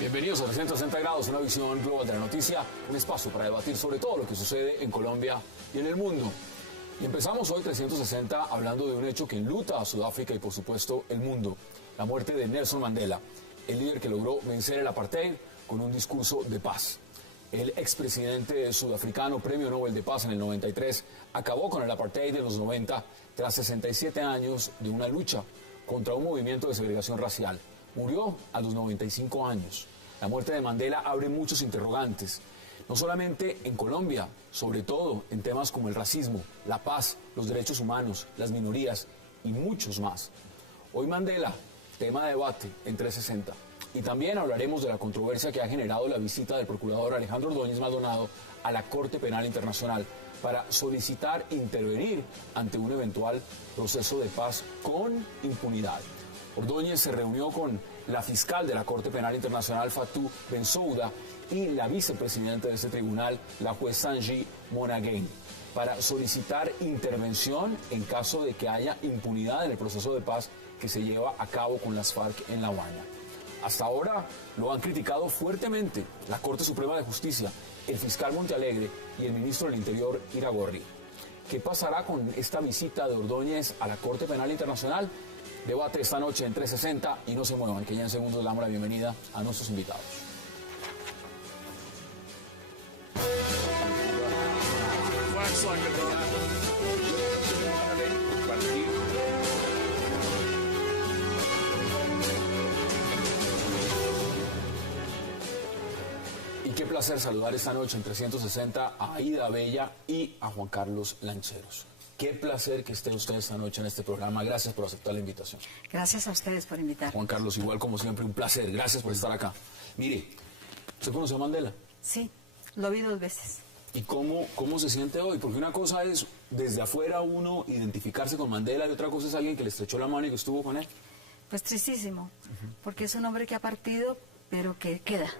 Bienvenidos a 360 grados, una visión global de la noticia, un espacio para debatir sobre todo lo que sucede en Colombia y en el mundo. Y empezamos hoy 360 hablando de un hecho que enluta a Sudáfrica y por supuesto el mundo, la muerte de Nelson Mandela, el líder que logró vencer el apartheid con un discurso de paz. El expresidente sudafricano, premio Nobel de Paz en el 93, acabó con el apartheid en los 90 tras 67 años de una lucha contra un movimiento de segregación racial. Murió a los 95 años. La muerte de Mandela abre muchos interrogantes, no solamente en Colombia, sobre todo en temas como el racismo, la paz, los derechos humanos, las minorías y muchos más. Hoy Mandela, tema de debate en 360. Y también hablaremos de la controversia que ha generado la visita del procurador Alejandro Ordóñez Maldonado a la Corte Penal Internacional para solicitar intervenir ante un eventual proceso de paz con impunidad. Ordóñez se reunió con la fiscal de la Corte Penal Internacional, Fatou Bensouda, y la vicepresidenta de ese tribunal, la juez Sanji Monaghan, para solicitar intervención en caso de que haya impunidad en el proceso de paz que se lleva a cabo con las FARC en La Habana. Hasta ahora lo han criticado fuertemente la Corte Suprema de Justicia, el fiscal Montealegre y el ministro del Interior, Iragorri. ¿Qué pasará con esta visita de Ordóñez a la Corte Penal Internacional? Debate esta noche en 360 y no se muevan, que ya en segundos le damos la bienvenida a nuestros invitados. Y qué placer saludar esta noche en 360 a Aida Bella y a Juan Carlos Lancheros. Qué placer que estén ustedes esta noche en este programa. Gracias por aceptar la invitación. Gracias a ustedes por invitar. Juan Carlos, igual como siempre, un placer. Gracias por estar acá. Mire, ¿usted conoció a Mandela? Sí, lo vi 2 veces. ¿Y cómo se siente hoy? Porque una cosa es desde afuera uno identificarse con Mandela y otra cosa es alguien que le estrechó la mano y que estuvo con él. Pues tristísimo, porque es un hombre que ha partido, pero que queda.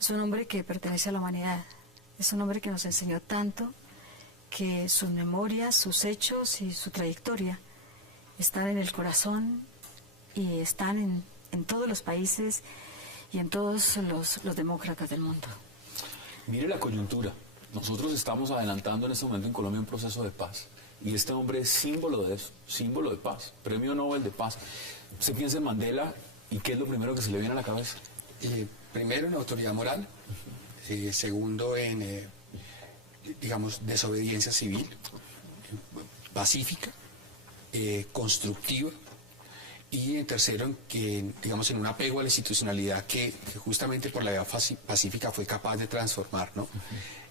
Es un hombre que pertenece a la humanidad. Es un hombre que nos enseñó tanto, que sus memorias, sus hechos y su trayectoria están en el corazón y están en todos los países y en todos los demócratas del mundo. Mire la coyuntura. Nosotros estamos adelantando en este momento en Colombia un proceso de paz. Y este hombre es símbolo de eso, símbolo de paz, premio Nobel de Paz. ¿Se piensa en Mandela y qué es lo primero que se le viene a la cabeza? Primero en autoridad moral, segundo en... digamos, desobediencia civil, pacífica, constructiva, y en tercero, digamos, en un apego a la institucionalidad que justamente por la vía pacífica fue capaz de transformar, ¿no?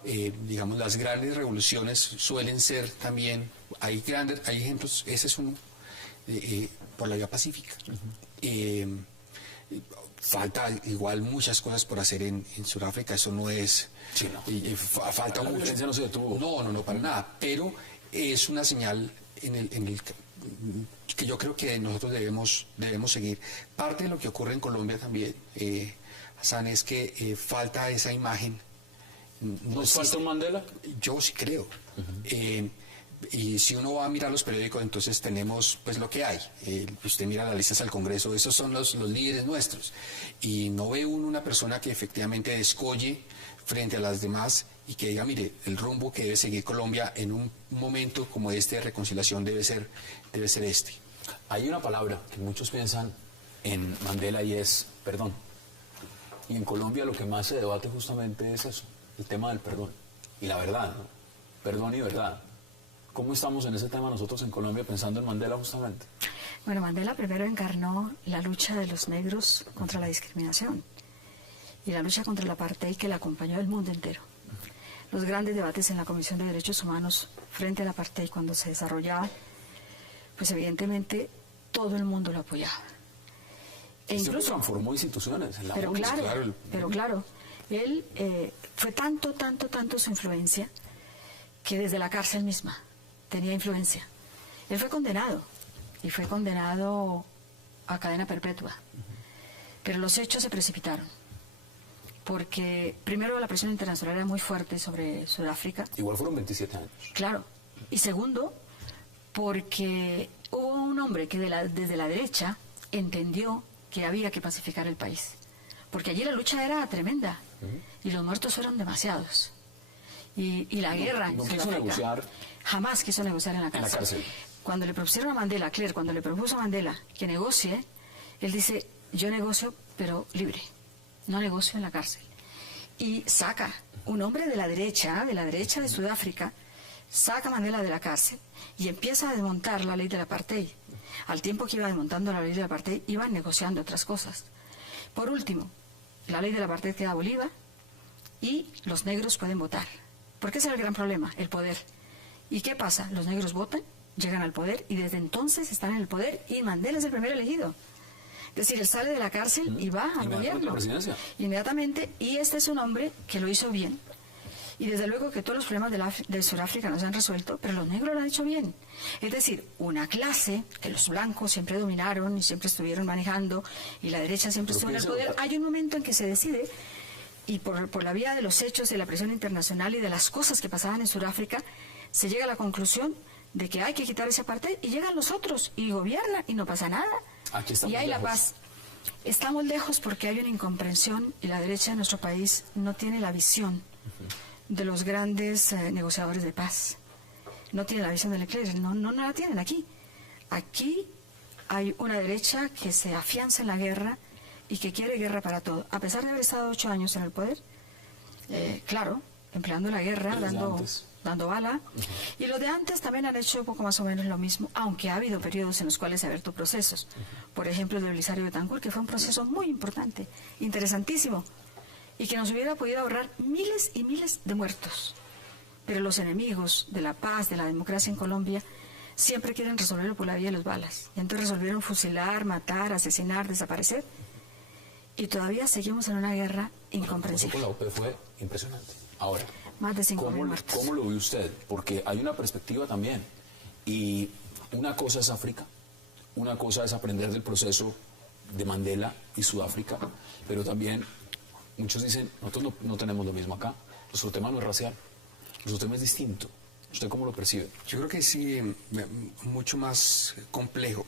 Digamos, las grandes revoluciones suelen ser también, hay ejemplos, ese es uno, por la vía pacífica. Falta igual muchas cosas por hacer en Sudáfrica, eso no es... Sí, no. Falta mucho. La violencia no se detuvo. No, para nada, pero es una señal en el que yo creo que nosotros debemos seguir. Parte de lo que ocurre en Colombia también, Hassan, es que falta esa imagen. ¿Nos falta un Mandela? Yo sí creo. Y si uno va a mirar los periódicos, entonces tenemos pues lo que hay. Usted mira las listas al Congreso, esos son los líderes nuestros. Y no ve uno una persona que efectivamente descolle frente a las demás y que diga, mire, el rumbo que debe seguir Colombia en un momento como este de reconciliación debe ser este. Hay una palabra que muchos piensan en Mandela y es perdón. Y en Colombia lo que más se debate justamente es eso, el tema del perdón y la verdad, ¿no? Perdón y verdad. ¿Cómo estamos en ese tema nosotros en Colombia pensando en Mandela justamente? Bueno, Mandela primero encarnó la lucha de los negros contra la discriminación y la lucha contra el apartheid que la acompañó el mundo entero. Los grandes debates en la Comisión de Derechos Humanos frente al apartheid cuando se desarrollaba, pues evidentemente todo el mundo lo apoyaba. E incluso transformó instituciones en la pero ONU, claro, él fue tanto su influencia que desde la cárcel misma tenía influencia. Él fue condenado y fue condenado a cadena perpetua, pero los hechos se precipitaron. porque primero la presión internacional era muy fuerte sobre Sudáfrica. Igual fueron 27 años. Claro. Y segundo, porque hubo un hombre que desde la derecha entendió que había que pacificar el país. Porque allí la lucha era tremenda y los muertos fueron demasiados. Y la guerra en quiso Sudáfrica negociar. jamás quiso negociar en la cárcel. Cuando le propusieron a Mandela, Claire, cuando le propuso a Mandela que negocie, él dice, yo negocio pero libre, no negocio en la cárcel. Y saca un hombre de la derecha de Sudáfrica, saca a Mandela de la cárcel y empieza a desmontar la ley del apartheid. Al tiempo que iba desmontando la ley del apartheid, iban negociando otras cosas. Por último, la ley del apartheid queda aboliva y los negros pueden votar. Porque ese es el gran problema, el poder. ¿Y qué pasa? Los negros votan, llegan al poder y desde entonces están en el poder y Mandela es el primer elegido. Es decir, él sale de la cárcel y va al gobierno. Inmediatamente. Y este es un hombre que lo hizo bien. Y desde luego que todos los problemas de Sudáfrica no se han resuelto, pero los negros lo han hecho bien. Es decir, una clase que los blancos siempre dominaron y siempre estuvieron manejando y la derecha siempre estuvo en el poder. Hay un momento en que se decide, y por la vía de los hechos, de la presión internacional y de las cosas que pasaban en Sudáfrica, se llega a la conclusión de que hay que quitar ese apartheid y llegan los otros y gobiernan y no pasa nada. Y hay la paz. Estamos lejos porque hay una incomprensión y la derecha de nuestro país no tiene la visión de los grandes negociadores de paz. No tiene la visión de Leclerc, no la tienen aquí. Aquí hay una derecha que se afianza en la guerra y que quiere guerra para todo. A pesar de haber estado 8 años en el poder, claro, empleando la guerra, dando bala. Y los de antes también han hecho poco más o menos lo mismo, aunque ha habido periodos en los cuales se han abierto procesos. Por ejemplo, el de Belisario Betancur, que fue un proceso muy importante, interesantísimo, y que nos hubiera podido ahorrar miles y miles de muertos. Pero los enemigos de la paz, de la democracia en Colombia, siempre quieren resolverlo por la vía de los balas. Y entonces resolvieron fusilar, matar, asesinar, desaparecer. Y todavía seguimos en una guerra incomprensible. La OPE fue impresionante. Ahora, más de 5.000 muertos. ¿Cómo lo ve usted? Porque hay una perspectiva también. Y una cosa es África, una cosa es aprender del proceso de Mandela y Sudáfrica, pero también muchos dicen, nosotros no tenemos lo mismo acá. Nuestro tema no es racial, nuestro tema es distinto. ¿Usted cómo lo percibe? Yo creo que sí, mucho más complejo.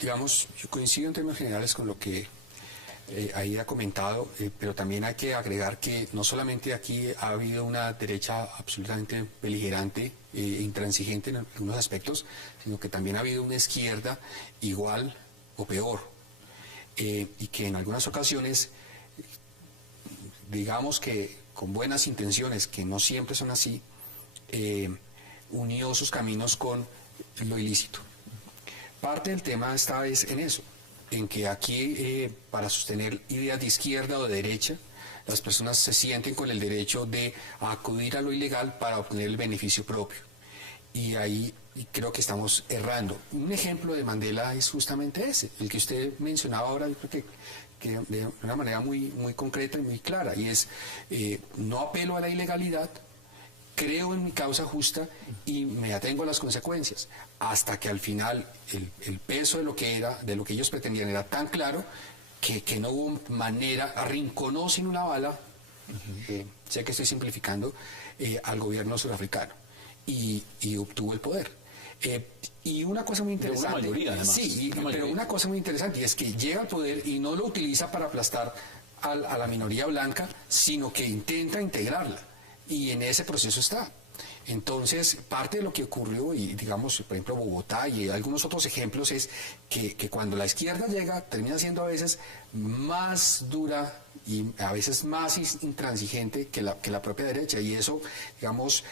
Digamos, yo coincido en términos generales con lo que ahí ha comentado, pero también hay que agregar que no solamente aquí ha habido una derecha absolutamente beligerante e intransigente en algunos aspectos, sino que también ha habido una izquierda igual o peor, y que en algunas ocasiones, digamos que con buenas intenciones, que no siempre son así, unió sus caminos con lo ilícito. Parte del tema está es en eso, en que aquí para sostener ideas de izquierda o de derecha, las personas se sienten con el derecho de acudir a lo ilegal para obtener el beneficio propio. Y ahí creo que estamos errando. Un ejemplo de Mandela es justamente ese, el que usted mencionaba ahora, yo creo que de una manera muy concreta y muy clara, y es no apelo a la ilegalidad, creo en mi causa justa y me atengo a las consecuencias, hasta que al final el peso de lo que ellos pretendían era tan claro que no hubo manera, arrinconó sin una bala, sé que estoy simplificando, al gobierno surafricano y obtuvo el poder. Y una cosa muy interesante, una mayoría, además, sí, pero una cosa muy interesante es que llega al poder y no lo utiliza para aplastar a la minoría blanca, sino que intenta integrarla. Y en ese proceso está. Entonces, parte de lo que ocurrió, y digamos, por ejemplo, Bogotá y algunos otros ejemplos, es que cuando la izquierda llega, termina siendo a veces más dura y a veces más intransigente que la propia derecha. Y eso, digamos,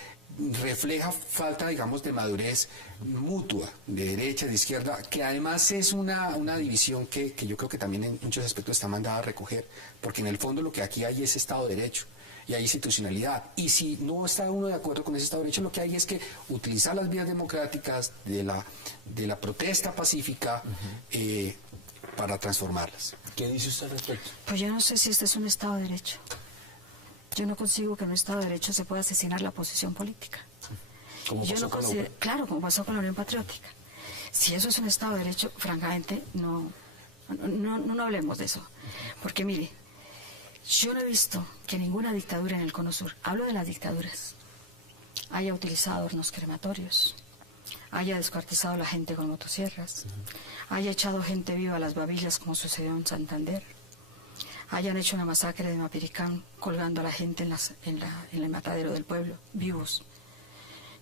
refleja falta, digamos, de madurez mutua, de derecha, de izquierda, que además es una división que yo creo que también en muchos aspectos está mandada a recoger, porque en el fondo lo que aquí hay es Estado de Derecho. Y hay institucionalidad. Y si no está uno de acuerdo con ese Estado de Derecho, lo que hay es que utilizar las vías democráticas de la protesta pacífica para transformarlas. ¿Qué dice usted al respecto? Pues yo no sé si este es un Estado de Derecho. Yo no consigo que en un Estado de Derecho se pueda asesinar la oposición política. Claro, como pasó con la Unión Patriótica. Si eso es un Estado de Derecho, francamente, no hablemos de eso. Porque mire, Yo no he visto que ninguna dictadura en el Cono Sur, hablo de las dictaduras, haya utilizado hornos crematorios, haya descuartizado a la gente con motosierras, haya echado gente viva a las babillas como sucedió en Santander, hayan hecho una masacre de Mapiricán colgando a la gente en el matadero del pueblo, vivos.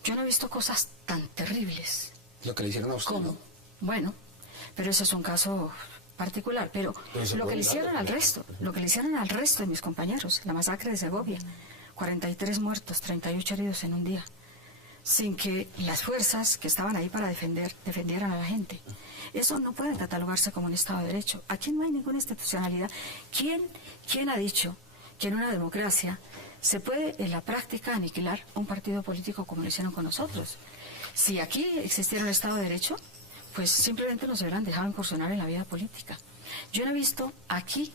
Yo no he visto cosas tan terribles. Lo que le hicieron a usted, ¿no? Bueno, pero eso es un caso particular, pero lo que le hicieron al resto, lo que le hicieron al resto de mis compañeros, la masacre de Segovia, 43 muertos, 38 heridos en un día, sin que las fuerzas que estaban ahí para defendieran a la gente. Eso no puede catalogarse como un Estado de Derecho. Aquí no hay ninguna institucionalidad. ¿Quién ha dicho que en una democracia se puede en la práctica aniquilar un partido político como lo hicieron con nosotros? Si aquí existiera un Estado de Derecho, pues simplemente nos hubieran dejado incursionar en la vida política. Yo no he visto aquí,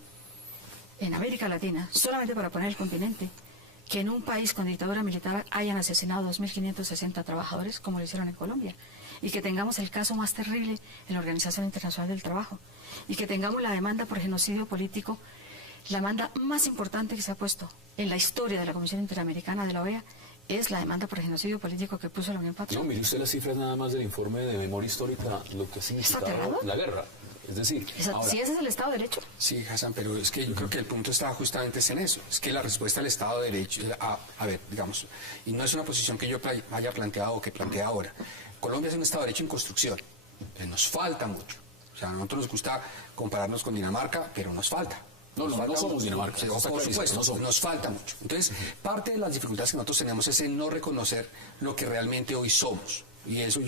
en América Latina, solamente para poner el continente, que en un país con dictadura militar hayan asesinado 2.560 trabajadores, como lo hicieron en Colombia, y que tengamos el caso más terrible en la Organización Internacional del Trabajo, y que tengamos la demanda por genocidio político, la demanda más importante que se ha puesto en la historia de la Comisión Interamericana de la OEA, es la demanda por genocidio político que puso la Unión Patriótica. No, mire usted las cifras nada más del informe de memoria histórica, lo que ha significado la guerra. Es decir, ahora, si ese es el Estado de Derecho. Sí, Hassan, pero es que yo creo que el punto está justamente en eso. Es que la respuesta al Estado de Derecho, a ver, digamos, y no es una posición que yo haya planteado o que plantee ahora. Colombia es un Estado de Derecho en construcción. Nos falta mucho. O sea, a nosotros nos gusta compararnos con Dinamarca, pero nos falta. No somos Dinamarca. Por supuesto, nos falta mucho. Entonces, parte de las dificultades que nosotros tenemos es en no reconocer lo que realmente hoy somos. Y eso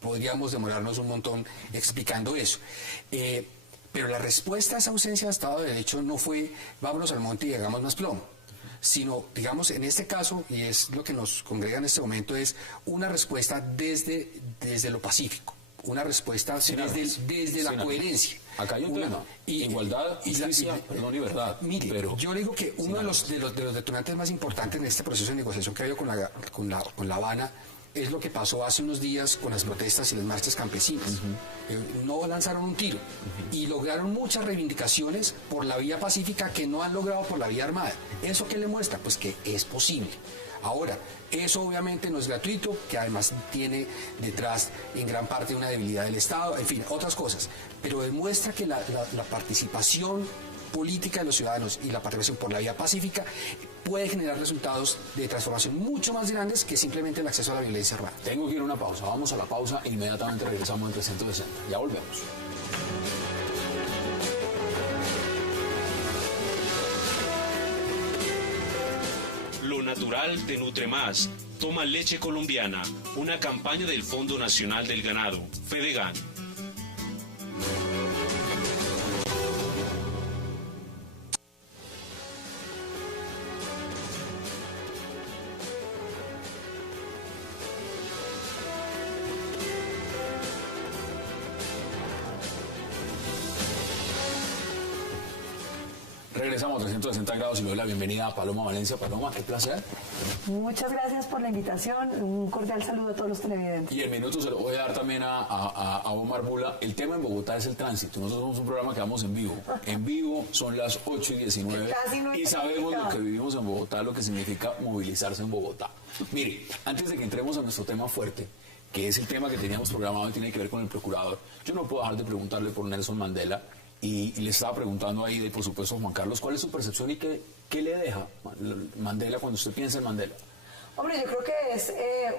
podríamos demorarnos un montón explicando eso. Pero la respuesta a esa ausencia de Estado de Derecho no fue vámonos al monte y hagamos más plomo, sino, digamos, en este caso, y es lo que nos congrega en este momento, es una respuesta desde lo pacífico, una respuesta desde la coherencia. Acá hay un tema, igualdad, justicia, perdón y verdad. Mire, pero yo le digo que uno de los detonantes más importantes en este proceso de negociación que ha habido con La Habana es lo que pasó hace unos días con las protestas y las marchas campesinas. No lanzaron un tiro y lograron muchas reivindicaciones por la vía pacífica que no han logrado por la vía armada. ¿Eso qué le muestra? Pues que es posible. Ahora, eso obviamente no es gratuito, que además tiene detrás en gran parte una debilidad del Estado, en fin, otras cosas. Pero demuestra que la participación política de los ciudadanos y la participación por la vía pacífica puede generar resultados de transformación mucho más grandes que simplemente el acceso a la violencia armada. Tengo que ir a una pausa. Vamos a la pausa e inmediatamente regresamos en 360. Ya volvemos. Lo natural te nutre más. Toma leche colombiana, una campaña del Fondo Nacional del Ganado, Fedegan. Regresamos a 360 grados y le doy la bienvenida a Paloma Valencia. Paloma, qué placer. Muchas gracias por la invitación. Un cordial saludo a todos los televidentes. Y en minutos se lo voy a dar también a Omar Bula. El tema en Bogotá es el tránsito. Nosotros somos un programa que vamos en vivo. En vivo son las 8:19 y sabemos lo que vivimos en Bogotá, lo que significa movilizarse en Bogotá. Mire, antes de que entremos a nuestro tema fuerte, que es el tema que teníamos programado y tiene que ver con el procurador, yo no puedo dejar de preguntarle por Nelson Mandela. Y le estaba preguntando ahí, por supuesto, Juan Carlos, ¿cuál es su percepción y qué le deja Mandela cuando usted piensa en Mandela? Hombre, yo creo que es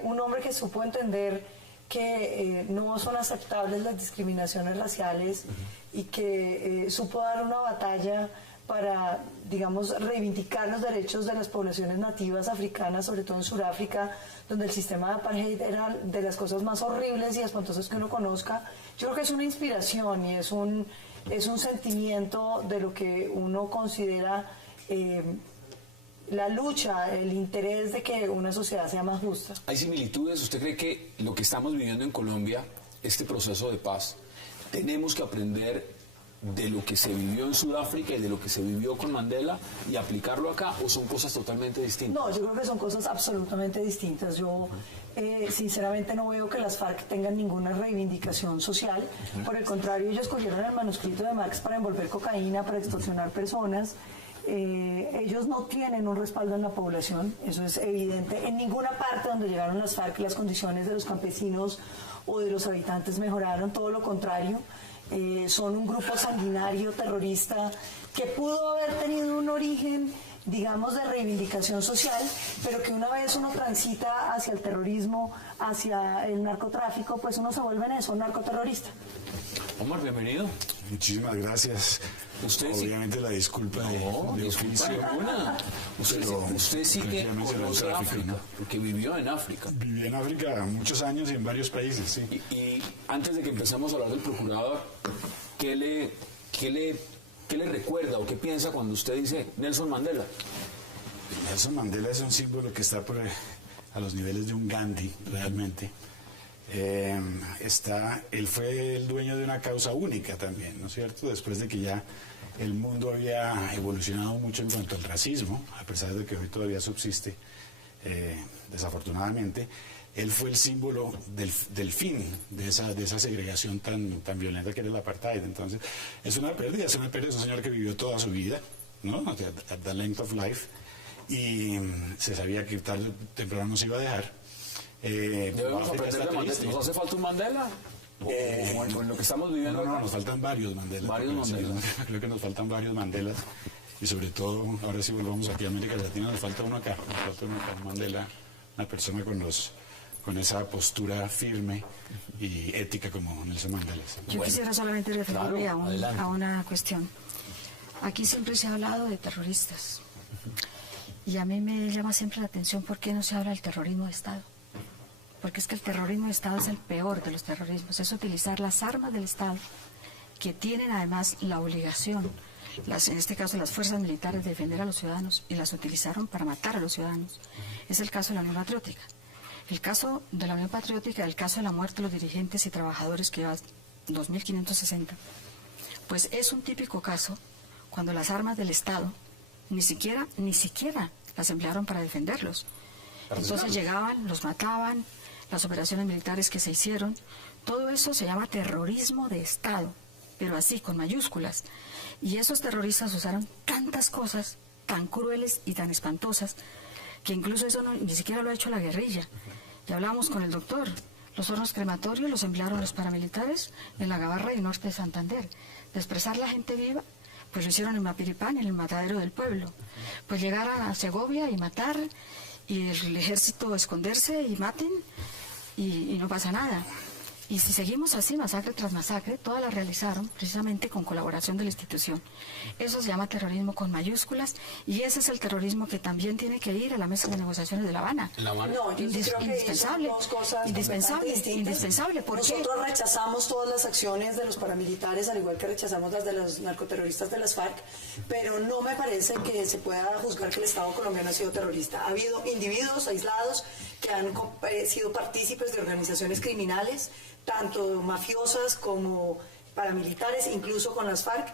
un hombre que supo entender que no son aceptables las discriminaciones raciales y que supo dar una batalla para, digamos, reivindicar los derechos de las poblaciones nativas africanas, sobre todo en Sudáfrica, donde el sistema de apartheid era de las cosas más horribles y espantosas que uno conozca. Yo creo que es una inspiración y es un sentimiento de lo que uno considera la lucha, el interés de que una sociedad sea más justa. ¿Hay similitudes? ¿Usted cree que lo que estamos viviendo en Colombia, este proceso de paz, tenemos que aprender de lo que se vivió en Sudáfrica y de lo que se vivió con Mandela y aplicarlo acá, o son cosas totalmente distintas? No, yo creo que son cosas absolutamente distintas. Yo sinceramente no veo que las FARC tengan ninguna reivindicación social. Por el contrario, ellos cogieron el manuscrito de Marx para envolver cocaína, para extorsionar personas. Ellos no tienen un respaldo en la población, eso es evidente. En ninguna parte donde llegaron las FARC las condiciones de los campesinos o de los habitantes mejoraron, todo lo contrario. Son un grupo sanguinario, terrorista, que pudo haber tenido un origen, digamos, de reivindicación social, pero que una vez uno transita hacia el terrorismo, hacia el narcotráfico, pues uno se vuelve en eso, un narcoterrorista. Omar, bienvenido. Muchísimas gracias. Usted obviamente sí, la disculpa de oficio. Usted sí que conoce África, ¿no? Porque vivió en África. Viví en África muchos años y en varios países, sí. Y antes de que empecemos a hablar del procurador, ¿qué le recuerda o qué piensa cuando usted dice Nelson Mandela? Nelson Mandela es un símbolo que está a los niveles de un Gandhi, realmente. Él fue el dueño de una causa única también, ¿no es cierto? Después de que ya el mundo había evolucionado mucho en cuanto al racismo, a pesar de que hoy todavía subsiste, desafortunadamente, él fue el símbolo del fin de esa segregación tan violenta que era el apartheid. Entonces, es una pérdida, es un señor que vivió toda su vida, ¿no? At the length of life, y se sabía que tarde o temprano nos iba a dejar. Debemos aprender de Mandela. ¿Nos hace falta un Mandela? ¿O en lo que estamos viviendo? No, nos faltan varios Mandelas. Varios Mandelas. Creo que nos faltan varios Mandelas. Y sobre todo, ahora sí volvamos aquí a América Latina, nos falta uno acá. Nos falta uno acá, Mandela, una persona con esa postura firme y ética como Nelson Mandela. Yo quisiera solamente referirme a una cuestión. Aquí siempre se ha hablado de terroristas. Y a mí me llama siempre la atención por qué no se habla del terrorismo de Estado. Porque es que el terrorismo de Estado es el peor de los terrorismos, es utilizar las armas del Estado, que tienen además la obligación, en este caso las fuerzas militares, de defender a los ciudadanos, y las utilizaron para matar a los ciudadanos. Es el caso de la Unión Patriótica. El caso de la Unión Patriótica, el caso de la muerte de los dirigentes y trabajadores, que va 2.560, pues es un típico caso cuando las armas del Estado ni siquiera las emplearon para defenderlos. Entonces llegaban, los mataban, las operaciones militares que se hicieron, todo eso se llama terrorismo de Estado, pero así, con mayúsculas. Y esos terroristas usaron tantas cosas tan crueles y tan espantosas que incluso eso ni siquiera lo ha hecho la guerrilla. Ya hablamos con el doctor, los hornos crematorios los emplearon los paramilitares en la Gabarra y norte de Santander. De expresar la gente viva, pues lo hicieron en Mapiripán, en el matadero del pueblo. Pues llegar a Segovia y matar, y el ejército esconderse y maten, y no pasa nada. Y si seguimos así, masacre tras masacre, todas las realizaron precisamente con colaboración de la institución. Eso se llama terrorismo con mayúsculas, y ese es el terrorismo que también tiene que ir a la mesa de negociaciones de La Habana. No, yo creo que indispensable, dos cosas indispensable. ¿Por qué? Nosotros rechazamos todas las acciones de los paramilitares, al igual que rechazamos las de los narcoterroristas de las FARC, pero no me parece que se pueda juzgar que el Estado colombiano ha sido terrorista. Ha habido individuos aislados que han sido partícipes de organizaciones criminales, tanto mafiosas como paramilitares, incluso con las FARC,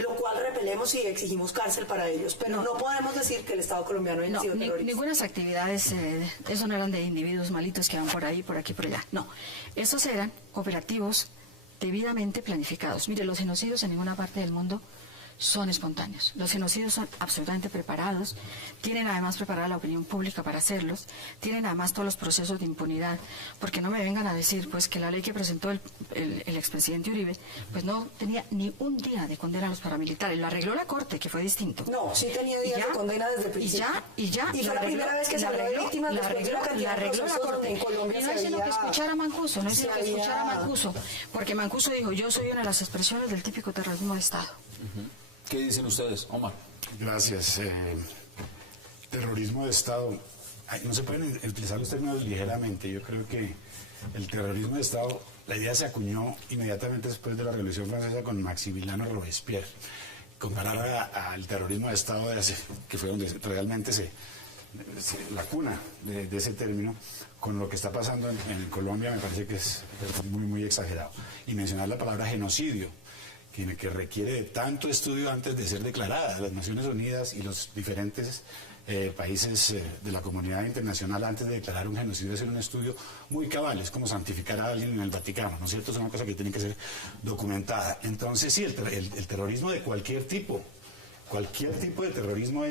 lo cual repelemos y exigimos cárcel para ellos. Pero no podemos decir que el Estado colombiano haya sido terrorista. Ninguna actividades, eso no eran de individuos malitos que van por ahí, por aquí, por allá. No, esos eran operativos debidamente planificados. Mire, los genocidios en ninguna parte del mundo son espontáneos. Los genocidios son absolutamente preparados, tienen además preparada la opinión pública para hacerlos, tienen además todos los procesos de impunidad, porque no me vengan a decir pues que la ley que presentó el expresidente Uribe pues no tenía ni un día de condena a los paramilitares, lo arregló la Corte, que fue distinto. No, sí tenía días de condena desde el principio. Y fue la primera vez que se habló de víctimas después de una cantidad de procesos donde en Colombia y no es sino que escuchar a Mancuso, porque Mancuso dijo, yo soy una de las expresiones del típico terrorismo de Estado. ¿Qué dicen ustedes, Omar? Gracias. Terrorismo de Estado. No se pueden utilizar los términos ligeramente. Yo creo que el terrorismo de Estado, la idea se acuñó inmediatamente después de la Revolución Francesa con Maximiliano Robespierre. Comparar al terrorismo de Estado que fue donde realmente la cuna de ese término, con lo que está pasando en Colombia, me parece que es muy, muy exagerado. Y mencionar la palabra genocidio, que requiere de tanto estudio antes de ser declarada. Las Naciones Unidas y los diferentes países de la comunidad internacional, antes de declarar un genocidio, hacen un estudio muy cabal. Es como santificar a alguien en el Vaticano, ¿no es cierto? Es una cosa que tiene que ser documentada. Entonces sí, el terrorismo de cualquier tipo de terrorismo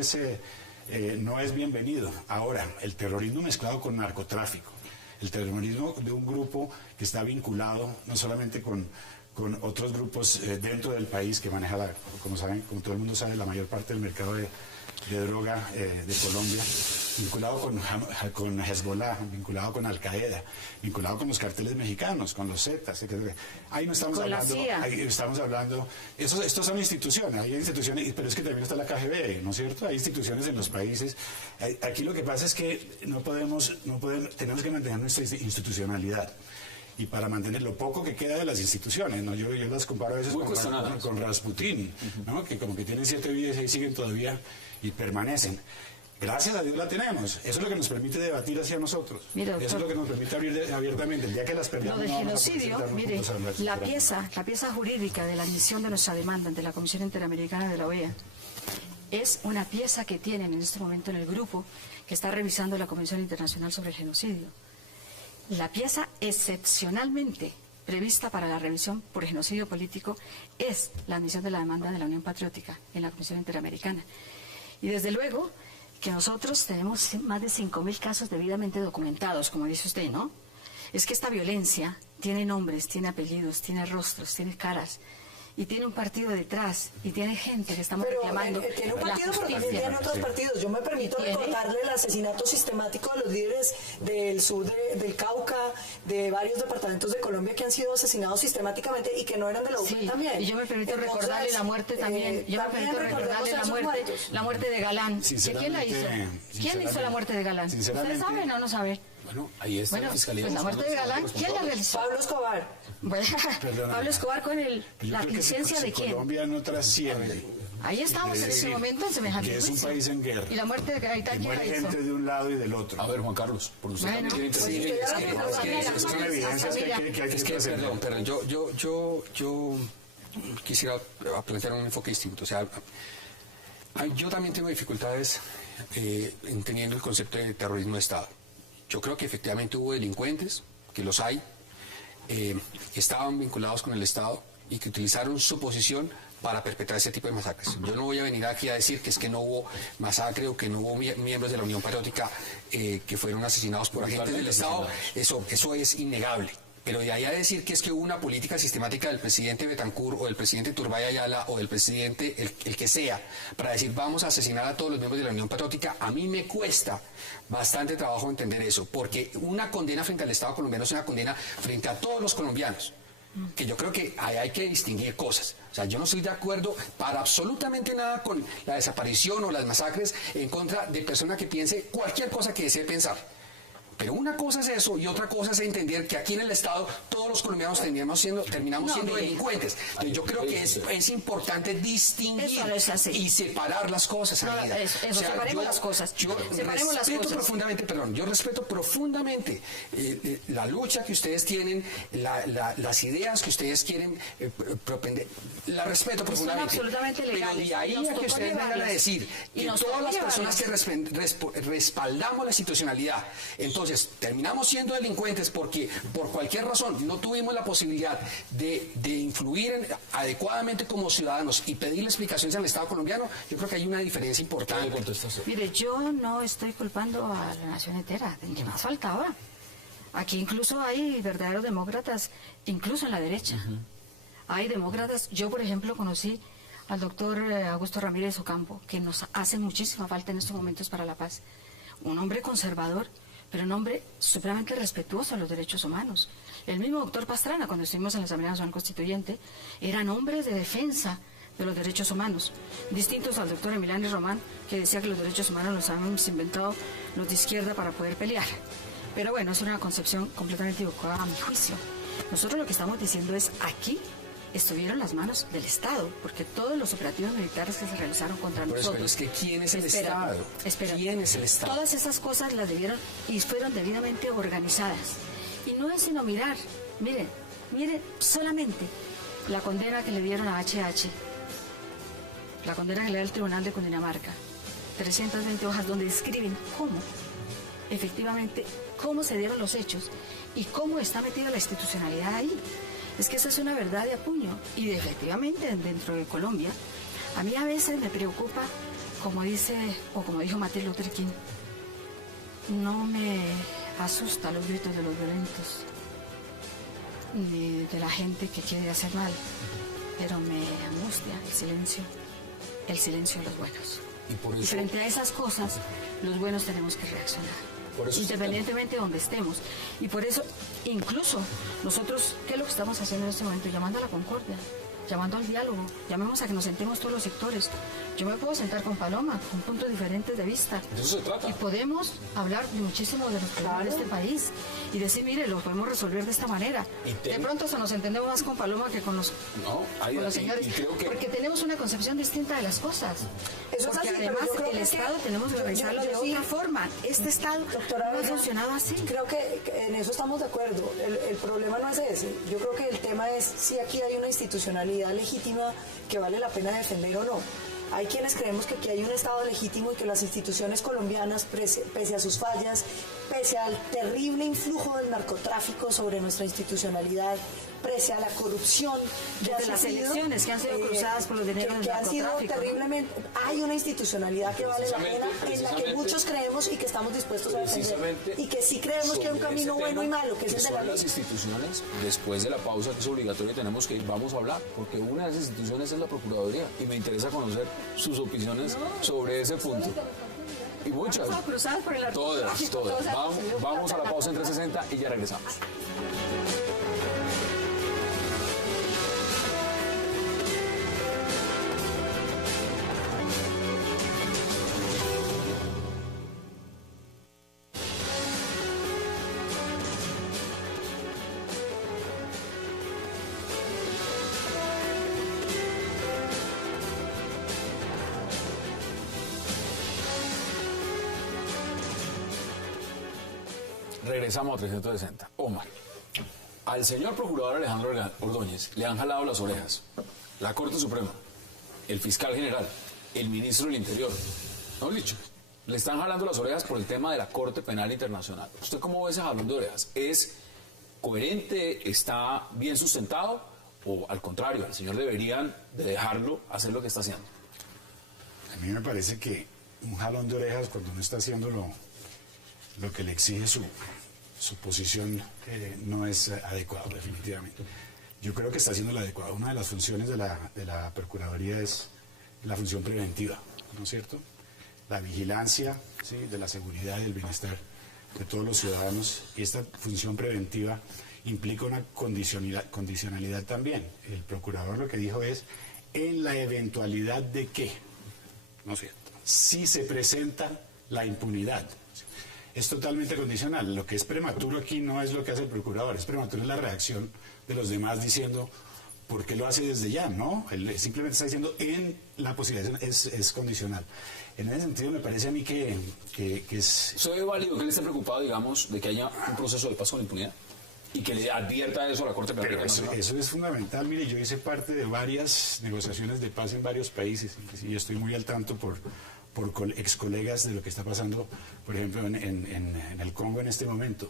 no es bienvenido. Ahora, el terrorismo mezclado con narcotráfico, el terrorismo de un grupo que está vinculado no solamente con otros grupos dentro del país que maneja, como todo el mundo sabe, la mayor parte del mercado de droga de Colombia, vinculado con Hezbollah, vinculado con Al-Qaeda, vinculado con los carteles mexicanos, con los Zetas, etc. Ahí no estamos hablando, ahí estamos hablando, estos son instituciones, hay instituciones, pero es que también está la KGB, ¿no es cierto? Hay instituciones en los países. Aquí lo que pasa es que tenemos que mantener nuestra institucionalidad. Y para mantener lo poco que queda de las instituciones, ¿no? Yo las comparo a veces con Rasputín, ¿no? Que como que tienen 7 vidas y siguen todavía y permanecen. Gracias a Dios la tenemos. Eso es lo que nos permite debatir hacia nosotros. Mira, doctor, eso es lo que nos permite abrir abiertamente. El día que las perdamos, lo de genocidio, mire, la pieza jurídica de la admisión de nuestra demanda ante la Comisión Interamericana de la OEA es una pieza que tienen en este momento en el grupo que está revisando la Convención Internacional sobre el Genocidio. La pieza excepcionalmente prevista para la revisión por genocidio político es la admisión de la demanda de la Unión Patriótica en la Comisión Interamericana. Y desde luego que nosotros tenemos más de 5.000 casos debidamente documentados, como dice usted, ¿no? Es que esta violencia tiene nombres, tiene apellidos, tiene rostros, tiene caras. Y tiene un partido detrás, y tiene gente que estamos reclamando. Tiene un partido, pero también tiene otros partidos. Yo me permito recordarle el asesinato sistemático de los líderes del sur del Cauca, de varios departamentos de Colombia que han sido asesinados sistemáticamente y que no eran de la UP también. Y yo me permito recordarle la muerte también. Yo me permito recordarle la muerte de Galán. ¿Quién la hizo? ¿Quién hizo la muerte de Galán? ¿Ustedes saben o no saben? Bueno, ahí está la Fiscalía. Pues la muerte de Galán, ¿quién la realizó? Pablo Escobar. Bueno, Pablo Escobar con la licencia de quién. Colombia no trasciende. Ahí estamos en ese momento en semejante que es un país en guerra. Y la muerte de Gaitán, ¿quién la hizo? Gente de un lado y del otro. A ver, Juan Carlos, por usted bueno, también quiere intervenir. Son evidencias que hay que hacer. Perdón, yo quisiera plantear un enfoque distinto. O sea, yo también tengo dificultades entendiendo el concepto de terrorismo de Estado. Yo creo que efectivamente hubo delincuentes, que los hay, que estaban vinculados con el Estado y que utilizaron su posición para perpetrar ese tipo de masacres. Yo no voy a venir aquí a decir que es que no hubo masacre o que no hubo miembros de la Unión Patriótica que fueron asesinados por agentes del Estado. Eso es innegable. Pero de ahí a decir que es que hubo una política sistemática del presidente Betancourt o del presidente Turbay Ayala o del presidente, el que sea, para decir vamos a asesinar a todos los miembros de la Unión Patriótica, a mí me cuesta bastante trabajo entender eso, porque una condena frente al Estado colombiano es una condena frente a todos los colombianos. Que yo creo que hay que distinguir cosas. O sea, yo no estoy de acuerdo para absolutamente nada con la desaparición o las masacres en contra de persona que piense cualquier cosa que desee pensar. Pero una cosa es eso y otra cosa es entender que aquí en el Estado todos los colombianos terminamos siendo delincuentes. Entonces yo creo que es importante distinguir y separar las cosas. Separemos las cosas. Yo respeto profundamente la lucha que ustedes tienen, las ideas que ustedes quieren propender. La respeto profundamente. Absolutamente legales. Pero de ahí a que ustedes vengan a decir que todas las personas que respaldamos la institucionalidad, entonces terminamos siendo delincuentes porque por cualquier razón no tuvimos la posibilidad de influir adecuadamente como ciudadanos y pedirle explicaciones al Estado colombiano. Yo creo que hay una diferencia importante. Mire, yo no estoy culpando a la nación entera, ni más faltaba. Aquí incluso hay verdaderos demócratas, incluso en la derecha. Hay demócratas. Yo, por ejemplo, conocí al doctor Augusto Ramírez Ocampo, que nos hace muchísima falta en estos momentos para la paz. Un hombre conservador, pero un hombre supremamente respetuoso a los derechos humanos. El mismo doctor Pastrana, cuando estuvimos en la Asamblea Nacional Constituyente, eran hombres de defensa de los derechos humanos, distintos al doctor Emiliano Román, que decía que los derechos humanos los habíamos inventado los de izquierda para poder pelear. Pero bueno, es una concepción completamente equivocada a mi juicio. Nosotros lo que estamos diciendo es, aquí estuvieron las manos del Estado, porque todos los operativos militares que se realizaron contra nosotros... Pero es que ¿quién es el Estado? ¿Quién es el Estado? Todas esas cosas las debieron y fueron debidamente organizadas. Y no es sino mirar, mire, solamente la condena que le dieron a HH, la condena que le da el Tribunal de Cundinamarca, 320 hojas donde describen cómo, efectivamente, cómo se dieron los hechos y cómo está metida la institucionalidad ahí. Es que esa es una verdad de a puño. Y efectivamente, dentro de Colombia, a mí a veces me preocupa, como dijo Martin Luther King, no me asusta los gritos de los violentos, ni de la gente que quiere hacer mal, pero me angustia el silencio de los buenos. Y frente a esas cosas, los buenos tenemos que reaccionar, independientemente de donde estemos. Y por eso, incluso nosotros, ¿qué es lo que estamos haciendo en este momento? Llamando a la concordia, llamando al diálogo, llamemos a que nos sentemos todos los sectores. Yo me puedo sentar con Paloma, con puntos diferentes de vista. De eso se trata. Y podemos hablar muchísimo de los problemas de este país y decir, mire, lo podemos resolver de esta manera. De pronto se nos entendemos más con Paloma que con los señores, porque tenemos una concepción distinta de las cosas. Eso porque es así, además pero el Estado tenemos que revisarlo de otra forma. Este Estado no ha funcionado así. Creo que en eso estamos de acuerdo. El problema no es ese. Yo creo que el tema es si aquí hay una institucionalidad legítima que vale la pena defender o no. Hay quienes creemos que aquí hay un Estado legítimo y que las instituciones colombianas, pese a sus fallas, pese al terrible influjo del narcotráfico sobre nuestra institucionalidad, pese a la corrupción desde las elecciones que han sido cruzadas por los dineros del narcotráfico, han sido terriblemente, hay una institucionalidad que vale la pena, en la que muchos creemos y que estamos dispuestos a defender, y que sí creemos que hay un camino bueno y malo, que es el de la ley. Las instituciones, después de la pausa que es obligatoria, tenemos que ir, vamos a hablar, porque una de las instituciones es la Procuraduría, y me interesa conocer sus opiniones sobre ese punto. Y muchas, todas. Vamos a la pausa en 360 y ya regresamos. Regresamos a 360. Omar, al señor procurador Alejandro Ordóñez le han jalado las orejas la Corte Suprema, el fiscal general, el ministro del Interior. ¿No, Licho? Le están jalando las orejas por el tema de la Corte Penal Internacional. ¿Usted cómo ve ese jalón de orejas? ¿Es coherente? ¿Está bien sustentado? ¿O al contrario, al señor deberían de dejarlo hacer lo que está haciendo? A mí me parece que un jalón de orejas cuando uno está haciendo lo que le exige su posición no es adecuado, definitivamente. Yo creo que está haciendo lo adecuado. Una de las funciones de la Procuraduría es la función preventiva, ¿no es cierto? La vigilancia, ¿sí?, de la seguridad y el bienestar de todos los ciudadanos. Y esta función preventiva implica una condicionalidad también. El procurador lo que dijo es, en la eventualidad de que, ¿no es cierto?, si se presenta la impunidad. Es totalmente condicional. Lo que es prematuro aquí no es lo que hace el procurador, es prematuro la reacción de los demás diciendo, ¿por qué lo hace desde ya? No, él simplemente está diciendo en la posibilidad, es condicional. En ese sentido me parece a mí que es... ¿Eso es válido que él esté preocupado, digamos, de que haya un proceso de paz con impunidad? Y que le advierta eso a la Corte Penal Internacional. Eso es fundamental. Mire, yo hice parte de varias negociaciones de paz en varios países y estoy muy al tanto por ex colegas de lo que está pasando, por ejemplo, en el Congo en este momento.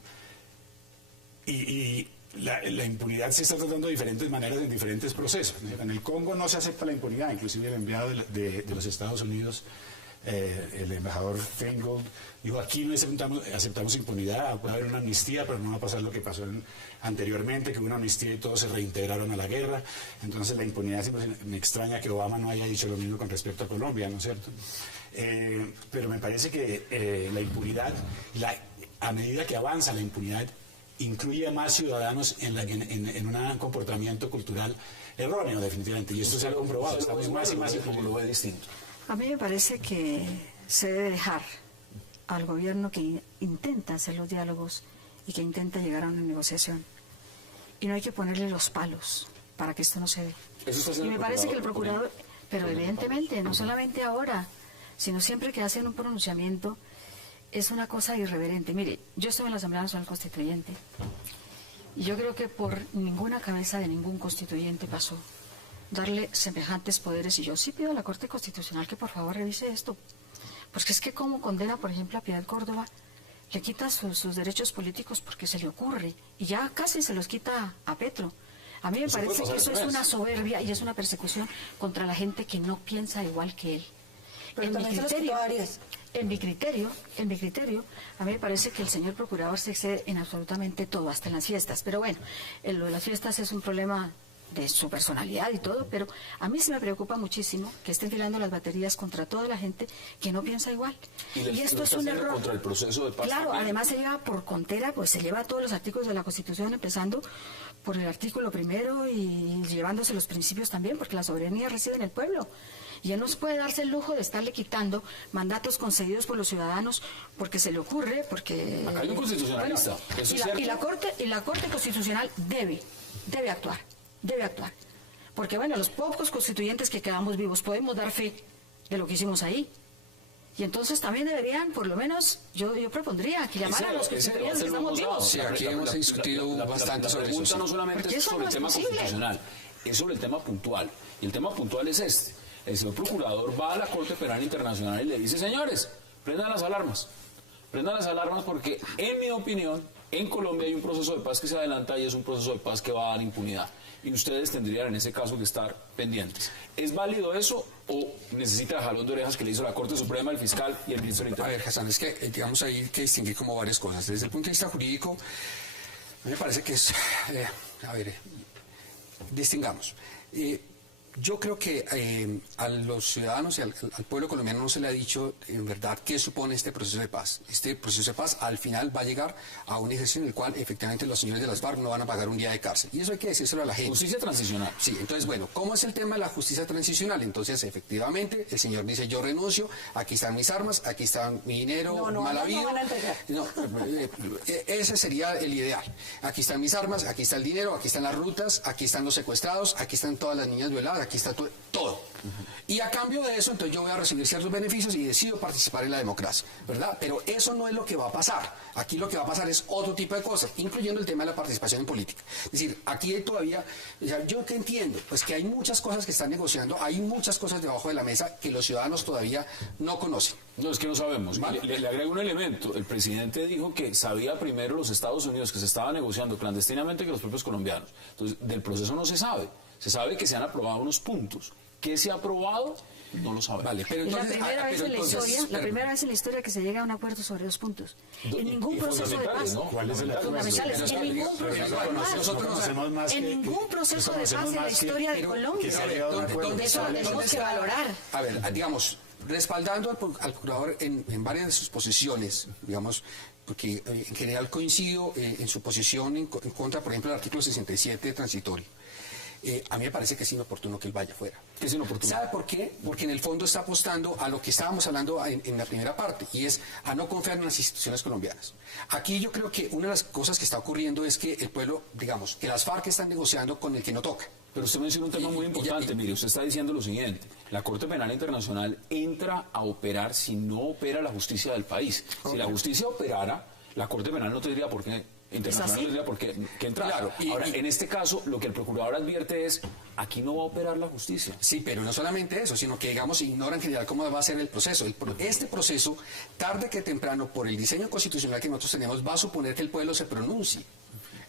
Y la impunidad se está tratando de diferentes maneras en diferentes procesos. En el Congo no se acepta la impunidad, inclusive el enviado de los Estados Unidos, el embajador Feingold, dijo, aquí no aceptamos impunidad, puede haber una amnistía, pero no va a pasar lo que pasó anteriormente, que hubo una amnistía y todos se reintegraron a la guerra. Entonces la impunidad, me extraña que Obama no haya dicho lo mismo con respecto a Colombia, ¿no es cierto? Pero me parece que la impunidad, a medida que avanza la impunidad, incluye a más ciudadanos en un comportamiento cultural erróneo, definitivamente. Y esto se ha comprobado. Estamos más y más y como lo ve distinto. A mí me parece que se debe dejar al gobierno que intenta hacer los diálogos y que intenta llegar a una negociación. Y no hay que ponerle los palos para que esto no se dé. Y me parece que el procurador, pero evidentemente, no solamente ahora, sino siempre que hacen un pronunciamiento, es una cosa irreverente. Mire, yo estuve en la Asamblea Nacional Constituyente Y yo creo que por ninguna cabeza de ningún constituyente pasó darle semejantes poderes. Y yo sí pido a la Corte Constitucional que por favor revise esto. Porque es que como condena, por ejemplo, a Piedad Córdoba, le quita sus derechos políticos porque se le ocurre. Y ya casi se los quita a Petro. A mí me parece que eso es una soberbia y es una persecución contra la gente que no piensa igual que él. Pero también se los quitó a Arias. En mi criterio, a mí me parece que el señor procurador se excede en absolutamente todo, hasta en las fiestas. Pero bueno, lo de las fiestas es un problema de su personalidad y todo, pero a mí sí me preocupa muchísimo que estén tirando las baterías contra toda la gente que no piensa igual. Y esto es un error. Contra el proceso de paz. Claro, también. además se lleva por contera, pues se lleva todos los artículos de la Constitución, empezando por el artículo 1 y llevándose los principios también, porque la soberanía reside en el pueblo. Y él no se puede darse el lujo de estarle quitando mandatos concedidos por los ciudadanos porque se le ocurre, porque... Acá hay un constitucionalista. Bueno, ¿Eso es cierto? y la Corte Constitucional debe actuar. Porque bueno, los pocos constituyentes que quedamos vivos podemos dar fe de lo que hicimos ahí. Y entonces también deberían, por lo menos, yo propondría que llamaran a los constituyentes que estamos vivos. Sí, aquí hemos discutido bastante sobre eso. La pregunta no solamente es sobre el tema constitucional, es sobre el tema puntual. Y el tema puntual es este. El señor procurador va a la Corte Penal Internacional y le dice, señores, prendan las alarmas. Prendan las alarmas porque, en mi opinión, en Colombia hay un proceso de paz que se adelanta y es un proceso de paz que va a dar impunidad. Y ustedes tendrían en ese caso que estar pendientes. ¿Es válido eso o necesita jalón de orejas que le hizo la Corte Suprema, el fiscal y el ministro del Interior? A ver, Hassan, es que digamos ahí hay que distinguir como varias cosas. Desde el punto de vista jurídico, a mí me parece que es... distingamos. Yo creo que a los ciudadanos y al pueblo colombiano no se le ha dicho en verdad qué supone este proceso de paz. Este proceso de paz al final va a llegar a un ejercicio en el cual efectivamente los señores de las FARC no van a pagar un día de cárcel. Y eso hay que decírselo a la gente. Justicia transicional. Sí, entonces bueno, ¿cómo es el tema de la justicia transicional? Entonces efectivamente el señor dice yo renuncio, aquí están mis armas, aquí está mi dinero mal habido. No van a entregar. No, ese sería el ideal. Aquí están mis armas, aquí está el dinero, aquí están las rutas, aquí están los secuestrados, aquí están todas las niñas violadas, aquí está todo. Y a cambio de eso, entonces yo voy a recibir ciertos beneficios y decido participar en la democracia, ¿verdad? Pero eso no es lo que va a pasar. Aquí lo que va a pasar es otro tipo de cosas, incluyendo el tema de la participación en política. Es decir, aquí hay todavía, yo que entiendo, pues que hay muchas cosas que están negociando, hay muchas cosas debajo de la mesa que los ciudadanos todavía no conocen. No, es que no sabemos. ¿Vale? Le agrego un elemento. El presidente dijo que sabía primero los Estados Unidos que se estaba negociando clandestinamente que los propios colombianos. Entonces, del proceso no se sabe. Se sabe que se han aprobado unos puntos. ¿Qué se ha aprobado? No lo sabemos. Vale, pero Es la entonces, primera vez en la historia que se llega a un acuerdo sobre 2 puntos. En ningún proceso de paz. ¿No? ¿Cuál es el acuerdo? Fundamentales. En ningún proceso de paz. nosotros conocemos más En que- ningún proceso de paz conocemos en la más que- historia de que Colombia. se ha llegado a un acuerdo. ¿Dónde Eso lo tenemos que valorar. A ver, digamos, respaldando al procurador en varias de sus posiciones, digamos, porque en general coincido en su posición en contra, por ejemplo, del artículo 67 transitorio. A mí me parece que es inoportuno que él vaya fuera. Es inoportuno. ¿Sabe por qué? Porque en el fondo está apostando a lo que estábamos hablando en la primera parte, y es a no confiar en las instituciones colombianas. Aquí yo creo que una de las cosas que está ocurriendo es que el pueblo, digamos, que las FARC están negociando con el que no toca. Pero usted menciona un tema muy importante. Mire, usted está diciendo lo siguiente. La Corte Penal Internacional entra a operar si no opera la justicia del país. Si la justicia operara, la Corte Penal no tendría por qué... Internacional no tendría por qué entrar. Claro, ahora, en este caso, lo que el procurador advierte es, aquí no va a operar la justicia. Sí, pero no solamente eso, sino que, digamos, ignora en general cómo va a ser el proceso. Este proceso, tarde que temprano, por el diseño constitucional que nosotros tenemos, va a suponer que el pueblo se pronuncie.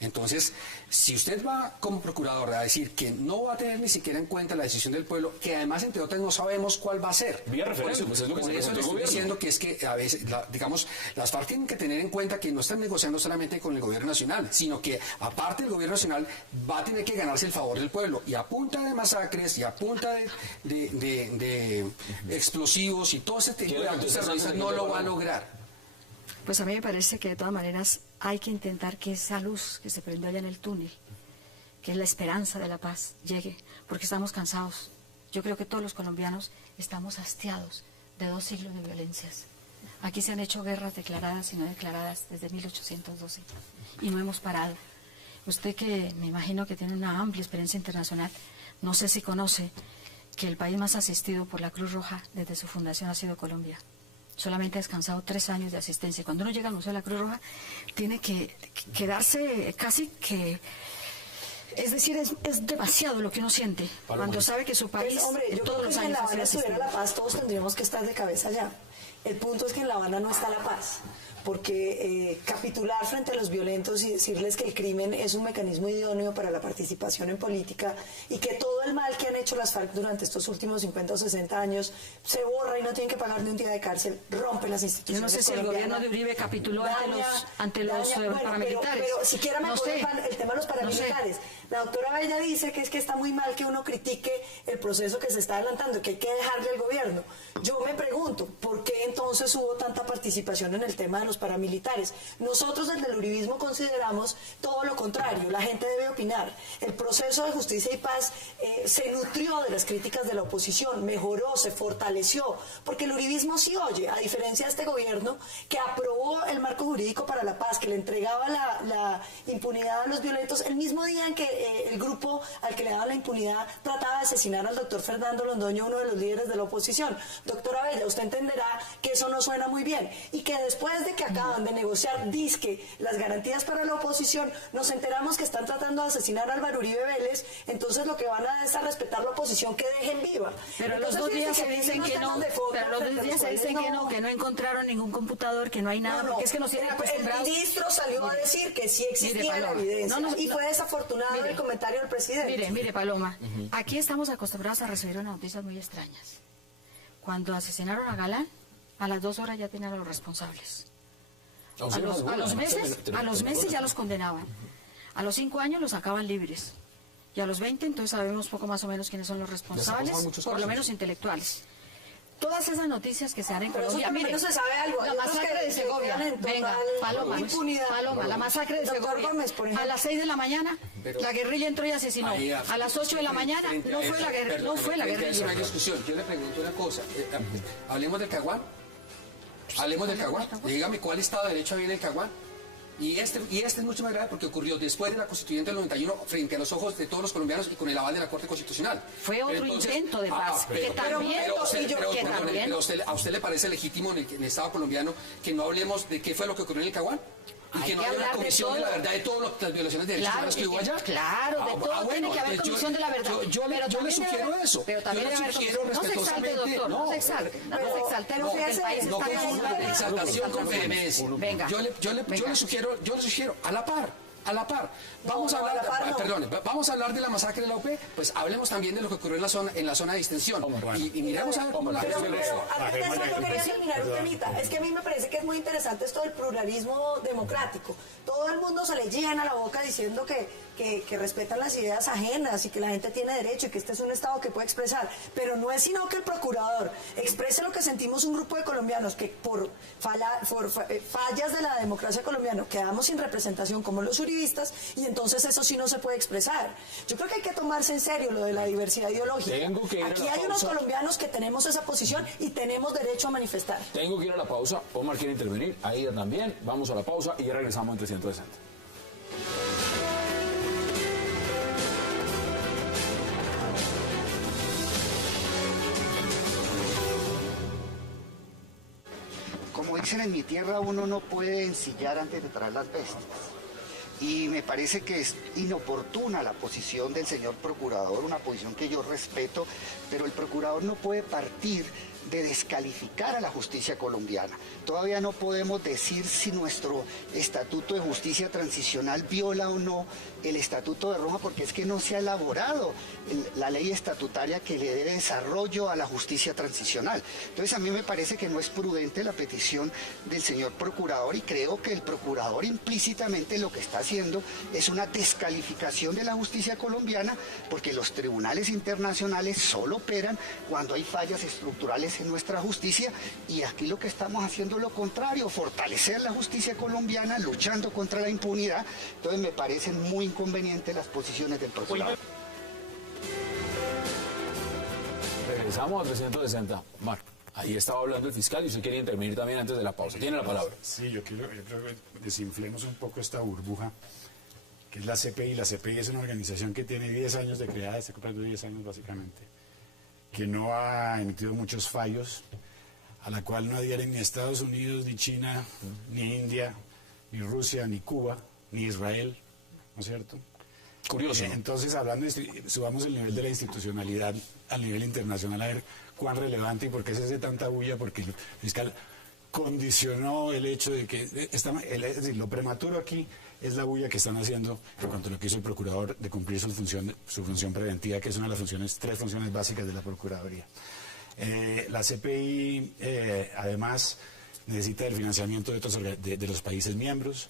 Entonces, si usted va como procurador a decir que no va a tener ni siquiera en cuenta la decisión del pueblo, que además, entre otras, no sabemos cuál va a ser. Vía referéndum, pues es lo que por se eso presentó le el estoy gobierno. diciendo que es que a veces, digamos, las FARC tienen que tener en cuenta que no están negociando solamente con el gobierno nacional, sino que aparte el gobierno nacional va a tener que ganarse el favor del pueblo, y a punta de masacres y a punta de explosivos y todo ese tipo de actos terroristas no lo va a lograr. Pues a mí me parece que de todas maneras hay que intentar que esa luz que se prendió allá en el túnel, que es la esperanza de la paz, llegue, porque estamos cansados. Yo creo que todos los colombianos estamos hastiados de 2 siglos de violencias. Aquí se han hecho guerras declaradas y no declaradas desde 1812 y no hemos parado. Usted, que me imagino que tiene una amplia experiencia internacional, no sé si conoce que el país más asistido por la Cruz Roja desde su fundación ha sido Colombia. solamente ha descansado 3 años de asistencia. Cuando uno llega al Museo de la Cruz Roja, tiene que quedarse casi que... Es decir, es demasiado lo que uno siente cuando sabe que su país Hombre, yo todos creo los que si en años La ha Habana sido estuviera asistido. la paz, todos tendríamos que estar de cabeza allá. El punto es que en La Habana no está la paz, porque capitular frente a los violentos y decirles que el crimen es un mecanismo idóneo para la participación en política y que todo el mal que han hecho las FARC durante estos últimos 50 o 60 años se borra y no tienen que pagar ni un día de cárcel, rompe las Yo instituciones no sé si el colombianas. gobierno de Uribe capituló ante los Bueno, paramilitares. pero siquiera me No acuerdo sé. el tema de los paramilitares. La doctora Bella dice que es que está muy mal que uno critique el proceso que se está adelantando, que hay que dejarle al gobierno. Yo me pregunto, ¿por qué entonces hubo tanta participación en el tema de los paramilitares? Nosotros desde el uribismo consideramos todo lo contrario, la gente debe opinar. El proceso de justicia y paz se nutrió de las críticas de la oposición, mejoró, se fortaleció, porque el uribismo sí oye, a diferencia de este gobierno que aprobó el marco jurídico para la paz, que le entregaba la impunidad a los violentos, el mismo día en que el grupo al que le daban la impunidad trataba de asesinar al doctor Fernando Londoño, uno de los líderes de la oposición. Doctora Bella, usted entenderá que eso no suena muy bien y que después de que acaban de negociar disque las garantías para la oposición, nos enteramos que están tratando de asesinar a Álvaro Uribe Vélez, entonces lo que van a es a respetar la oposición que dejen viva. Pero a los Entonces, 2 días se fíjense dicen que no, temas de fondo pero a los 2 frente a días se cuales dicen que no encontraron ningún computador, que no hay nada, porque es que nos tienen el acostumbrados. ministro salió a decir que sí existía Mire, la Paloma, evidencia no, y fue desafortunado mire, el comentario del presidente. Mire, Paloma, aquí estamos acostumbrados a recibir unas noticias muy extrañas. Cuando asesinaron a Galán, a las 2 horas ya tenían a los responsables. A los meses ya los condenaban. A los 5 años los sacaban libres. Y a los 20 entonces sabemos poco más o menos quiénes son los responsables, por lo menos intelectuales. Todas esas noticias que se dan en Por eso Colombia, por lo mire, menos se sabe algo. la Hay otros masacre que de Segovia, quedan en total venga, Paloma, la masacre de Doctor Segovia, Gómez, por ejemplo. a las 6 de la mañana, Pero- la guerrilla entró y asesinó. Ahí, A las 8 de la mañana frente a no fue eso, la guerrilla, no fue la frente a eso no hay guerrilla. discusión. Yo le pregunto una cosa. Hablemos del Caguán. Hablemos del Caguán. Dígame cuál Estado de Derecho había en el Caguán. Y este es mucho más grave porque ocurrió después de la Constituyente del 91 frente a los ojos de todos los colombianos y con el aval de la Corte Constitucional. Fue otro intento de paz, que también, pero ¿a usted le parece legítimo en el Estado colombiano que no hablemos de qué fue lo que ocurrió en el Caguán? Y Hay que no que haya una hablar de comisión de la todo. verdad de todas las violaciones de derechos Claro, humanos que hubo allá. claro, de todo tiene que haber pues comisión de la verdad. Yo le también sugiero debe haber- eso. Pero también Yo le debe haber sugiero comisión. No se exalte, respetuosamente. doctor, no se exalte, no se exalte, pero porque el fíjese, país No está confunda cansado de exaltación con exaltación. vehemencia. Venga. Yo le sugiero a la par. Vamos No, a hablar, a la par no. perdón, vamos a hablar de la masacre de la UP, pues hablemos también de lo que ocurrió en la zona de distensión. Y miremos a ver cómo la Pero resuelve. antes de eso yo quería terminar un temita. Es que a mí me parece que es muy interesante esto del pluralismo democrático. Todo el mundo se le llena la boca diciendo que respetan las ideas ajenas y que la gente tiene derecho y que este es un Estado que puede expresar. Pero no es sino que el procurador exprese lo que sentimos un grupo de colombianos que por fallas de la democracia colombiana quedamos sin representación como los uribistas y entonces eso sí no se puede expresar. Yo creo que hay que tomarse en serio lo de la diversidad ideológica. Tengo que ir a Aquí la hay unos pausa. colombianos que tenemos esa posición y tenemos derecho a manifestar. Tengo que ir a la pausa. Omar quiere intervenir. Aida también. Vamos a la pausa y ya regresamos en 360. Como dicen en mi tierra, uno no puede ensillar antes de traer las bestias. Y me parece que es inoportuna la posición del señor procurador, una posición que yo respeto, pero el procurador no puede partir de descalificar a la justicia colombiana. Todavía no podemos decir si nuestro Estatuto de Justicia Transicional viola o no el Estatuto de Roma, porque es que no se ha elaborado la ley estatutaria que le dé desarrollo a la justicia transicional. Entonces a mí me parece que no es prudente la petición del señor procurador y creo que el procurador implícitamente lo que está haciendo es una descalificación de la justicia colombiana, porque los tribunales internacionales solo operan cuando hay fallas estructurales en nuestra justicia y aquí lo que estamos haciendo es lo contrario, fortalecer la justicia colombiana luchando contra la impunidad. Entonces me parecen muy inconvenientes las posiciones del procurador. Regresamos a 360. Omar, ahí estaba hablando el fiscal y usted quería intervenir también antes de la pausa. Tiene la palabra. Sí, yo creo que desinflemos un poco esta burbuja que es la CPI. La CPI es una organización que tiene 10 años de creada, está cumpliendo 10 años básicamente, que no ha emitido muchos fallos, a la cual no adhieren ni Estados Unidos, ni China, ni India, ni Rusia, ni Cuba, ni Israel, ¿no es cierto? Curioso. Entonces, subamos el nivel de la institucionalidad al nivel internacional, a ver cuán relevante y por qué se hace tanta bulla, porque el fiscal condicionó el hecho de que, es decir, lo prematuro aquí es la bulla que están haciendo en cuanto a lo que hizo el procurador de cumplir su función preventiva, que es una de las tres funciones básicas de la Procuraduría. La CPI, además, necesita el financiamiento de los países miembros.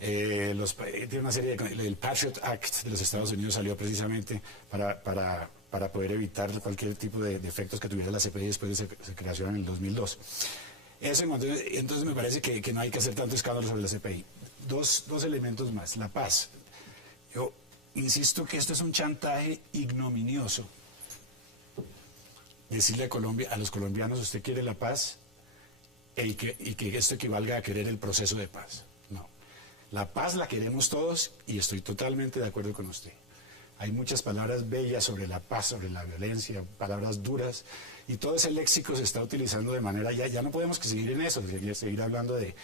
Tiene una serie el Patriot Act de los Estados Unidos salió precisamente para poder evitar cualquier tipo de efectos que tuviera la CPI después de su creación en el 2002. Entonces me parece que no hay que hacer tanto escándalo sobre la CPI. Dos elementos más. La paz. Yo insisto que esto es un chantaje ignominioso. Decirle a Colombia, a los colombianos, usted quiere la paz y que esto equivalga a querer el proceso de paz. No. La paz la queremos todos y estoy totalmente de acuerdo con usted. Hay muchas palabras bellas sobre la paz, sobre la violencia, palabras duras, y todo ese léxico se está utilizando de manera, ya no podemos seguir en eso, seguir hablando de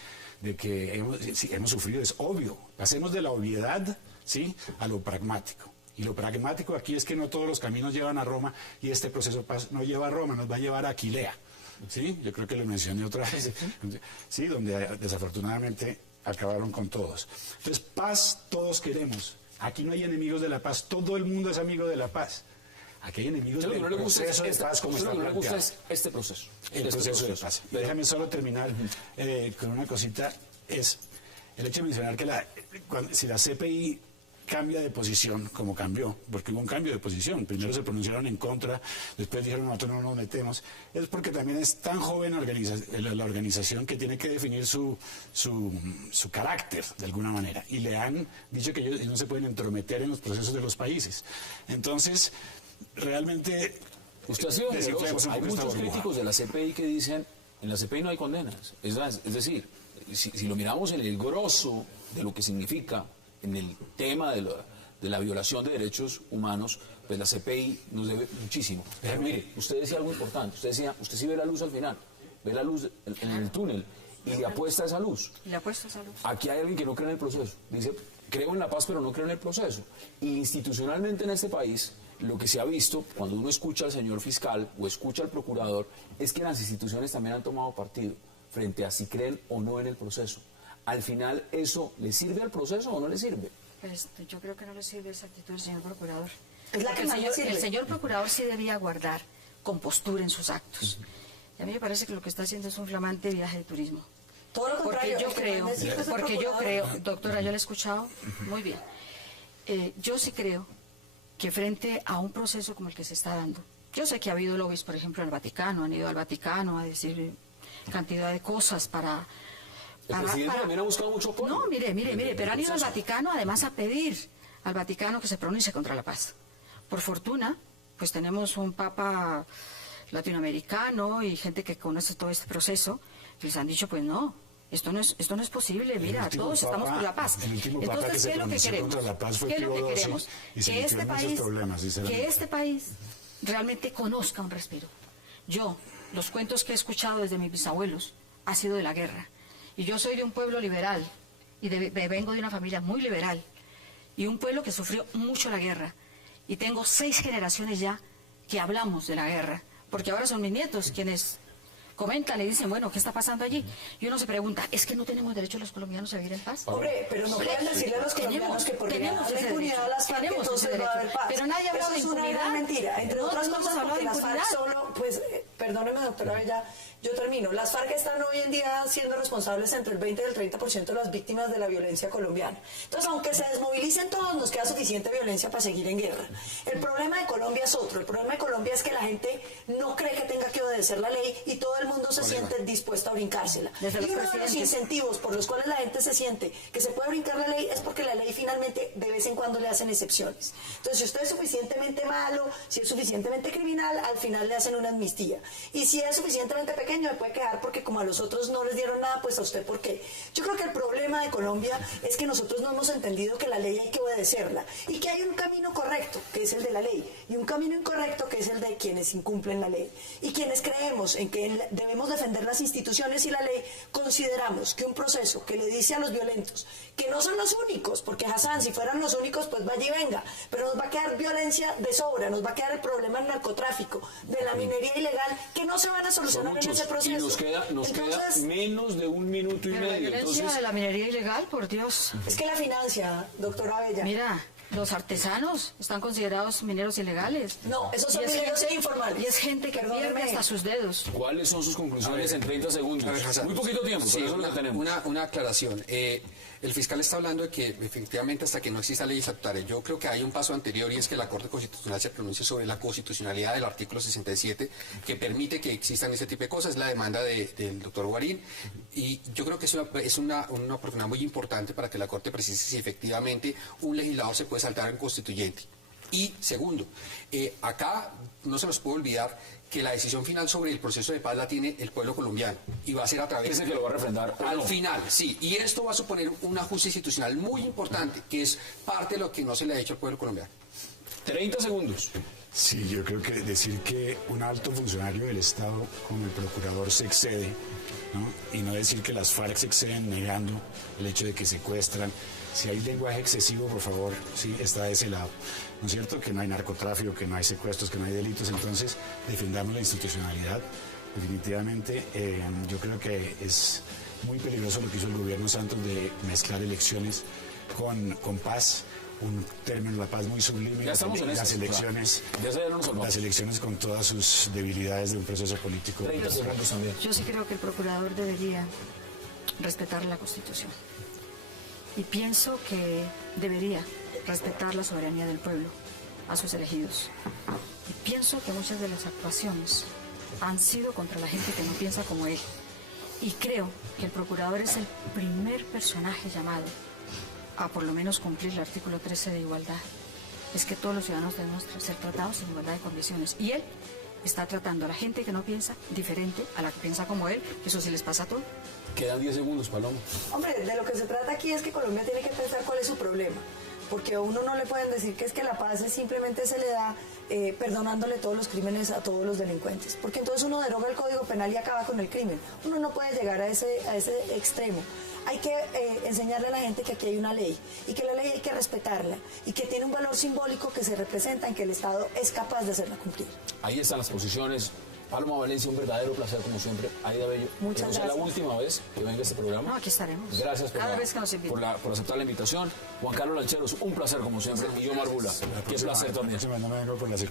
que hemos sufrido, es obvio. Pasemos de la obviedad, ¿sí?, a lo pragmático. Y lo pragmático aquí es que no todos los caminos llevan a Roma, y este proceso de paz no lleva a Roma, nos va a llevar a Aquilea. ¿Sí? Yo creo que lo mencioné otra vez, ¿sí? Donde desafortunadamente acabaron con todos. Entonces, paz todos queremos. Aquí no hay enemigos de la paz, todo el mundo es amigo de la paz. Aquí hay enemigos del proceso de paz, como está planteado. Lo que no le gusta es este proceso. El proceso de paz. Déjame solo terminar con una cosita, es el hecho de mencionar que si la CPI cambia de posición, como cambió, porque hubo un cambio de posición. Primero se pronunciaron en contra, después dijeron nosotros no nos metemos. Es porque también es tan joven la organización que tiene que definir su carácter, de alguna manera. Y le han dicho que ellos no se pueden entrometer en los procesos de los países. Entonces, realmente... Usted ha sido generoso. Hay muchos críticos de la CPI que dicen, en la CPI no hay condenas. Es decir, si lo miramos en el grosso de lo que significa, en el tema de la violación de derechos humanos, pues la CPI nos debe muchísimo. Pero mire, usted decía algo importante, usted sí ve la luz al final, ve la luz en el túnel y le apuesta a esa luz. Aquí hay alguien que no cree en el proceso, dice, creo en la paz pero no creo en el proceso. Y institucionalmente en este país, lo que se ha visto cuando uno escucha al señor fiscal o escucha al procurador, es que las instituciones también han tomado partido frente a si creen o no en el proceso. Al final, ¿eso le sirve al proceso o no le sirve? Pues yo creo que no le sirve esa actitud del señor procurador. Es la que el señor procurador sí debía guardar compostura en sus actos. Y a mí me parece que lo que está haciendo es un flamante viaje de turismo. Todo lo contrario. Porque yo creo, doctora, yo la he escuchado muy bien. Yo sí creo que frente a un proceso como el que se está dando, yo sé que ha habido lobbies, por ejemplo, en el Vaticano, han ido al Vaticano a decir cantidad de cosas para... El presidente también ha buscado mucho apoyo. No, mire, pero han ido al Vaticano además a pedir al Vaticano que se pronuncie contra la paz. Por fortuna, pues tenemos un papa latinoamericano y gente que conoce todo este proceso, les han dicho, pues no, esto no es posible, mira, todos estamos por la paz. Entonces, ¿qué es lo que queremos? ¿Qué es lo que queremos? Que este país realmente conozca un respiro. Yo, los cuentos que he escuchado desde mis bisabuelos, ha sido de la guerra. Y yo soy de un pueblo liberal, y vengo de una familia muy liberal, y un pueblo que sufrió mucho la guerra. Y tengo 6 generaciones ya que hablamos de la guerra, porque ahora son mis nietos quienes comentan y dicen, bueno, ¿qué está pasando allí? Y uno se pregunta, ¿es que no tenemos derecho los colombianos a vivir en paz? Hombre, pero no pueden decirle a los colombianos que porque tenemos la impunidad a las FARC, entonces va a haber paz. Pero nadie habla de impunidad. Eso es una gran mentira. Entre otras cosas, porque las FARC solo, pues, perdóneme, doctora Bella, yo termino. Las FARC están hoy en día siendo responsables entre el 20 y el 30% de las víctimas de la violencia colombiana. Entonces, aunque se desmovilicen todos, nos queda suficiente violencia para seguir en guerra. El problema de Colombia es otro. El problema de Colombia es que la gente no cree que tenga que obedecer la ley y todo el mundo se siente dispuesto a brincársela. Y uno de los incentivos por los cuales la gente se siente que se puede brincar la ley es porque la ley finalmente de vez en cuando le hacen excepciones. Entonces, si usted es suficientemente malo, si es suficientemente criminal, al final le hacen una amnistía. Y si es suficientemente pequeño, me puede quedar porque como a los otros no les dieron nada, pues a usted ¿por qué? Yo creo que el problema de Colombia es que nosotros no hemos entendido que la ley hay que obedecerla y que hay un camino correcto, que es el de la ley, y un camino incorrecto, que es el de quienes incumplen la ley. Y quienes creemos en que debemos defender las instituciones y la ley, consideramos que un proceso que le dice a los violentos, que no son los únicos, porque Hassan, si fueran los únicos, pues vaya y venga, pero nos va a quedar violencia de sobra, nos va a quedar el problema del narcotráfico, de la minería ilegal, que no se van a solucionar en ese proceso. Y nos queda menos de 1 minuto y medio. La violencia de la minería ilegal, por Dios. Es que la financia, doctora Bella. Mira, los artesanos están considerados mineros ilegales. No, esos son mineros informales. Y es gente que pierde hasta sus dedos. ¿Cuáles son sus conclusiones en 30 segundos? Hassan, muy poquito tiempo, sí, pero eso es lo que tenemos. Una aclaración. El fiscal está hablando de que efectivamente hasta que no exista ley estatutaria, yo creo que hay un paso anterior y es que la Corte Constitucional se pronuncie sobre la constitucionalidad del artículo 67 que permite que existan ese tipo de cosas, la demanda del doctor Guarín, y yo creo que es una oportunidad muy importante para que la Corte precise si efectivamente un legislador se puede saltar en constituyente. Y segundo, acá no se nos puede olvidar que la decisión final sobre el proceso de paz la tiene el pueblo colombiano y va a ser a través... Ese que lo va a refrendar. Al final, sí. Y esto va a suponer un ajuste institucional muy importante, que es parte de lo que no se le ha hecho al pueblo colombiano. 30 segundos. Sí, yo creo que decir que un alto funcionario del Estado como el procurador se excede, ¿no? Y no decir que las FARC se exceden negando el hecho de que secuestran. Si hay lenguaje excesivo, por favor, sí, está de ese lado. ¿No es cierto? Que no hay narcotráfico, que no hay secuestros, que no hay delitos. Entonces, defendamos la institucionalidad. Definitivamente, yo creo que es muy peligroso lo que hizo el gobierno Santos de mezclar elecciones con paz. Un término, la paz muy sublime. Ya estamos en las elecciones, las elecciones con todas sus debilidades de un proceso político. 30 segundos también. Yo sí creo que el procurador debería respetar la Constitución. Y pienso que debería respetar la soberanía del pueblo, a sus elegidos. Y pienso que muchas de las actuaciones han sido contra la gente que no piensa como él. Y creo que el procurador es el primer personaje llamado a por lo menos cumplir el artículo 13 de igualdad. Es que todos los ciudadanos debemos ser tratados en igualdad de condiciones. Y él está tratando a la gente que no piensa diferente a la que piensa como él. Eso sí les pasa a todos. Quedan 10 segundos, Paloma. Hombre, de lo que se trata aquí es que Colombia tiene que pensar cuál es su problema. Porque a uno no le pueden decir que es que la paz simplemente se le da perdonándole todos los crímenes a todos los delincuentes. Porque entonces uno deroga el Código Penal y acaba con el crimen. Uno no puede llegar a ese extremo. Hay que enseñarle a la gente que aquí hay una ley y que la ley hay que respetarla y que tiene un valor simbólico que se representa en que el Estado es capaz de hacerla cumplir. Ahí están las posiciones. Paloma Valencia, un verdadero placer como siempre. Aida Bello. Muchas gracias. Es la última vez que venga este programa. No, aquí estaremos. Gracias Cada vez que nos inviten. por aceptar la invitación. Juan Carlos Lancheros, un placer como siempre. Y yo, Marbula, qué placer también.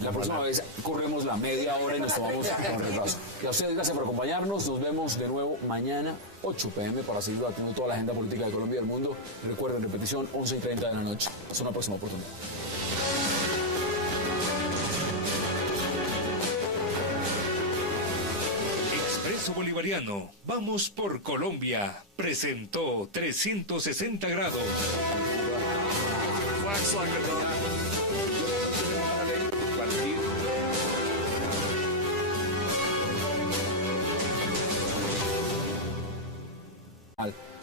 La próxima vez corremos la media hora y nos tomamos un retraso. Y a ustedes gracias por acompañarnos. Nos vemos de nuevo mañana, 8 p.m. para seguir debatiendo toda la agenda política de Colombia y del mundo. Recuerden, repetición, 11:30 de la noche. Hasta una próxima oportunidad. Expreso Bolivariano, vamos por Colombia, presentó 360 grados.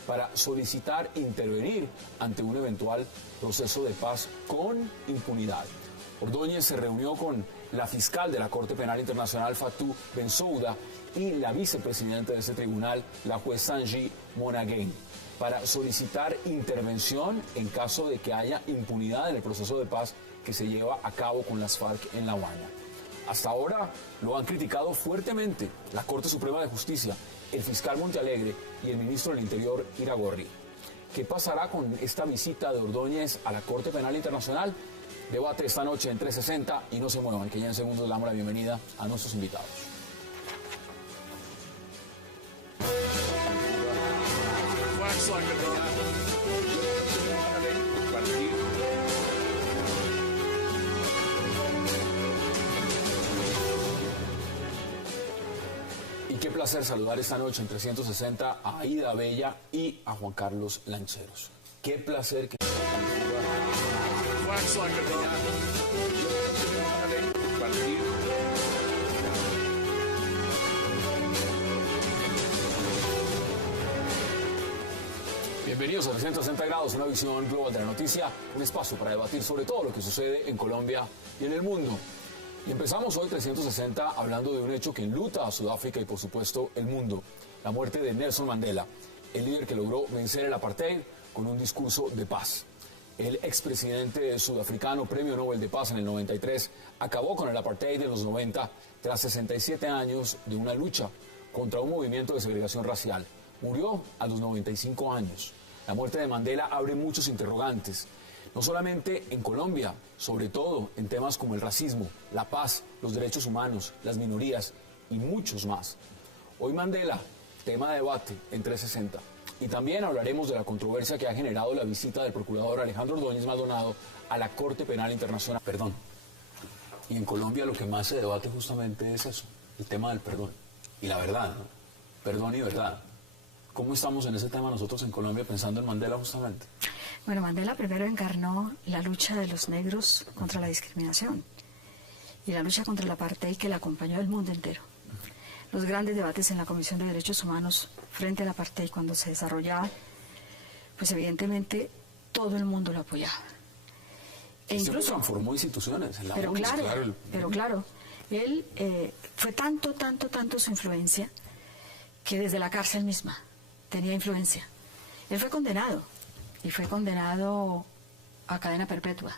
Para solicitar intervenir ante un eventual proceso de paz con impunidad. Ordóñez se reunió con la fiscal de la Corte Penal Internacional, Fatou Bensouda, y la vicepresidenta de ese tribunal, la juez Sanji Monaguen, para solicitar intervención en caso de que haya impunidad en el proceso de paz que se lleva a cabo con las FARC en La Habana. Hasta ahora lo han criticado fuertemente la Corte Suprema de Justicia, el fiscal Montealegre y el ministro del Interior, Iragorri. ¿Qué pasará con esta visita de Ordóñez a la Corte Penal Internacional? Debate esta noche en 360 y no se muevan, que ya en segundos le damos la bienvenida a nuestros invitados. Y qué placer saludar esta noche en 360 a Aida Bella y a Juan Carlos Lancheros. Qué placer que... Bienvenidos a 360 grados, una visión global de la noticia, un espacio para debatir sobre todo lo que sucede en Colombia y en el mundo. Y empezamos hoy 360 hablando de un hecho que enluta a Sudáfrica y por supuesto el mundo, la muerte de Nelson Mandela, el líder que logró vencer el apartheid con un discurso de paz. El expresidente sudafricano, premio Nobel de Paz en el 93, acabó con el apartheid en los 90 tras 67 años de una lucha contra un movimiento de segregación racial. Murió a los 95 años. La muerte de Mandela abre muchos interrogantes, no solamente en Colombia, sobre todo en temas como el racismo, la paz, los derechos humanos, las minorías y muchos más. Hoy Mandela, tema de debate en 360. Y también hablaremos de la controversia que ha generado la visita del procurador Alejandro Ordóñez Maldonado a la Corte Penal Internacional. Perdón. Y en Colombia lo que más se debate justamente es eso, el tema del perdón. Y la verdad, ¿no? Perdón y verdad. ¿Cómo estamos en ese tema nosotros en Colombia pensando en Mandela justamente? Bueno, Mandela primero encarnó la lucha de los negros contra la discriminación y la lucha contra el apartheid que la acompañó el mundo entero. Los grandes debates en la Comisión de Derechos Humanos frente al apartheid cuando se desarrollaba, pues evidentemente todo el mundo lo apoyaba. E incluso transformó instituciones en la ONU, pero claro, él fue tanto su influencia que desde la cárcel misma tenía influencia. Él fue condenado a cadena perpetua,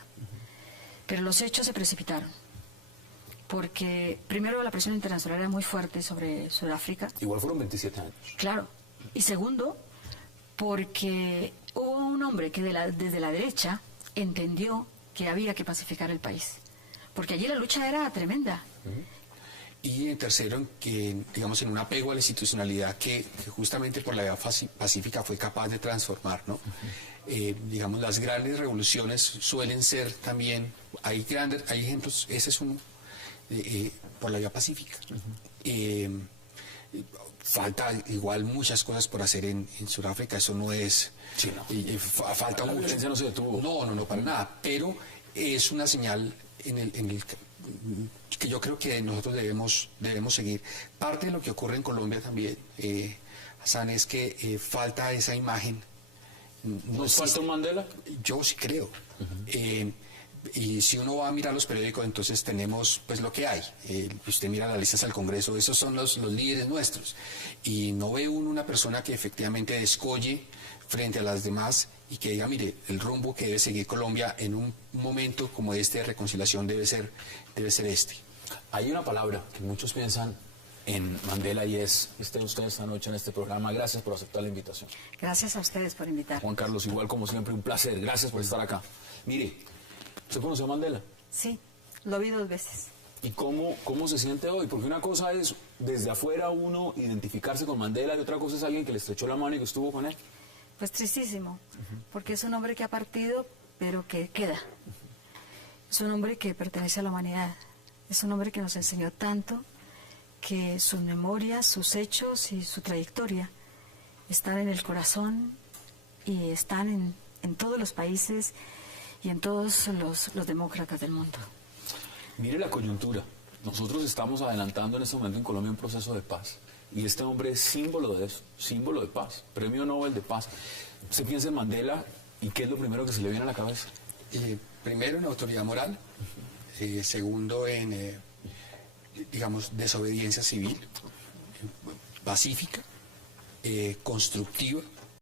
pero los hechos se precipitaron porque primero la presión internacional era muy fuerte sobre Sudáfrica. Igual fueron 27 años. Claro, y segundo, porque hubo un hombre que desde la derecha entendió que había que pacificar el país, porque allí la lucha era tremenda. Y en tercero, que digamos en un apego a la institucionalidad que justamente por la vía pacífica fue capaz de transformar, ¿no? Digamos, las grandes revoluciones suelen ser también, hay ejemplos, ese es uno, por la vía pacífica. Falta igual muchas cosas por hacer en Sudáfrica, eso no es... Sí, no. Falta la mucho. violencia no se detuvo. No, para nada, pero es una señal en el que yo creo que nosotros debemos seguir. Parte de lo que ocurre en Colombia también, Hassan, es que falta esa imagen. ¿Nos falta un Mandela? Yo sí creo. Y si uno va a mirar los periódicos, entonces tenemos pues lo que hay. Usted mira las listas al Congreso, esos son los líderes nuestros. Y no ve uno una persona que efectivamente descolle frente a las demás y que diga, mire, el rumbo que debe seguir Colombia en un momento como este de reconciliación debe ser este. Hay una palabra que muchos piensan en Mandela y es, estén ustedes esta noche en este programa. Gracias por aceptar la invitación. Gracias a ustedes por invitar. Juan Carlos, igual como siempre, un placer. Gracias por estar acá. Mire, ¿usted conoció a Mandela? Sí, lo vi 2 veces. ¿Y cómo se siente hoy? Porque una cosa es desde afuera uno identificarse con Mandela y otra cosa es alguien que le estrechó la mano y que estuvo con él. Pues tristísimo, porque es un hombre que ha partido, pero que queda. Es un hombre que pertenece a la humanidad. Es un hombre que nos enseñó tanto, que sus memorias, sus hechos y su trayectoria están en el corazón y están en todos los países y en todos los demócratas del mundo. Mire la coyuntura. Nosotros estamos adelantando en este momento en Colombia un proceso de paz. Y este hombre es símbolo de eso, símbolo de paz, premio Nobel de Paz. ¿Se piensa en Mandela y qué es lo primero que se le viene a la cabeza? Primero en autoridad moral, segundo en, digamos, desobediencia civil, pacífica, constructiva,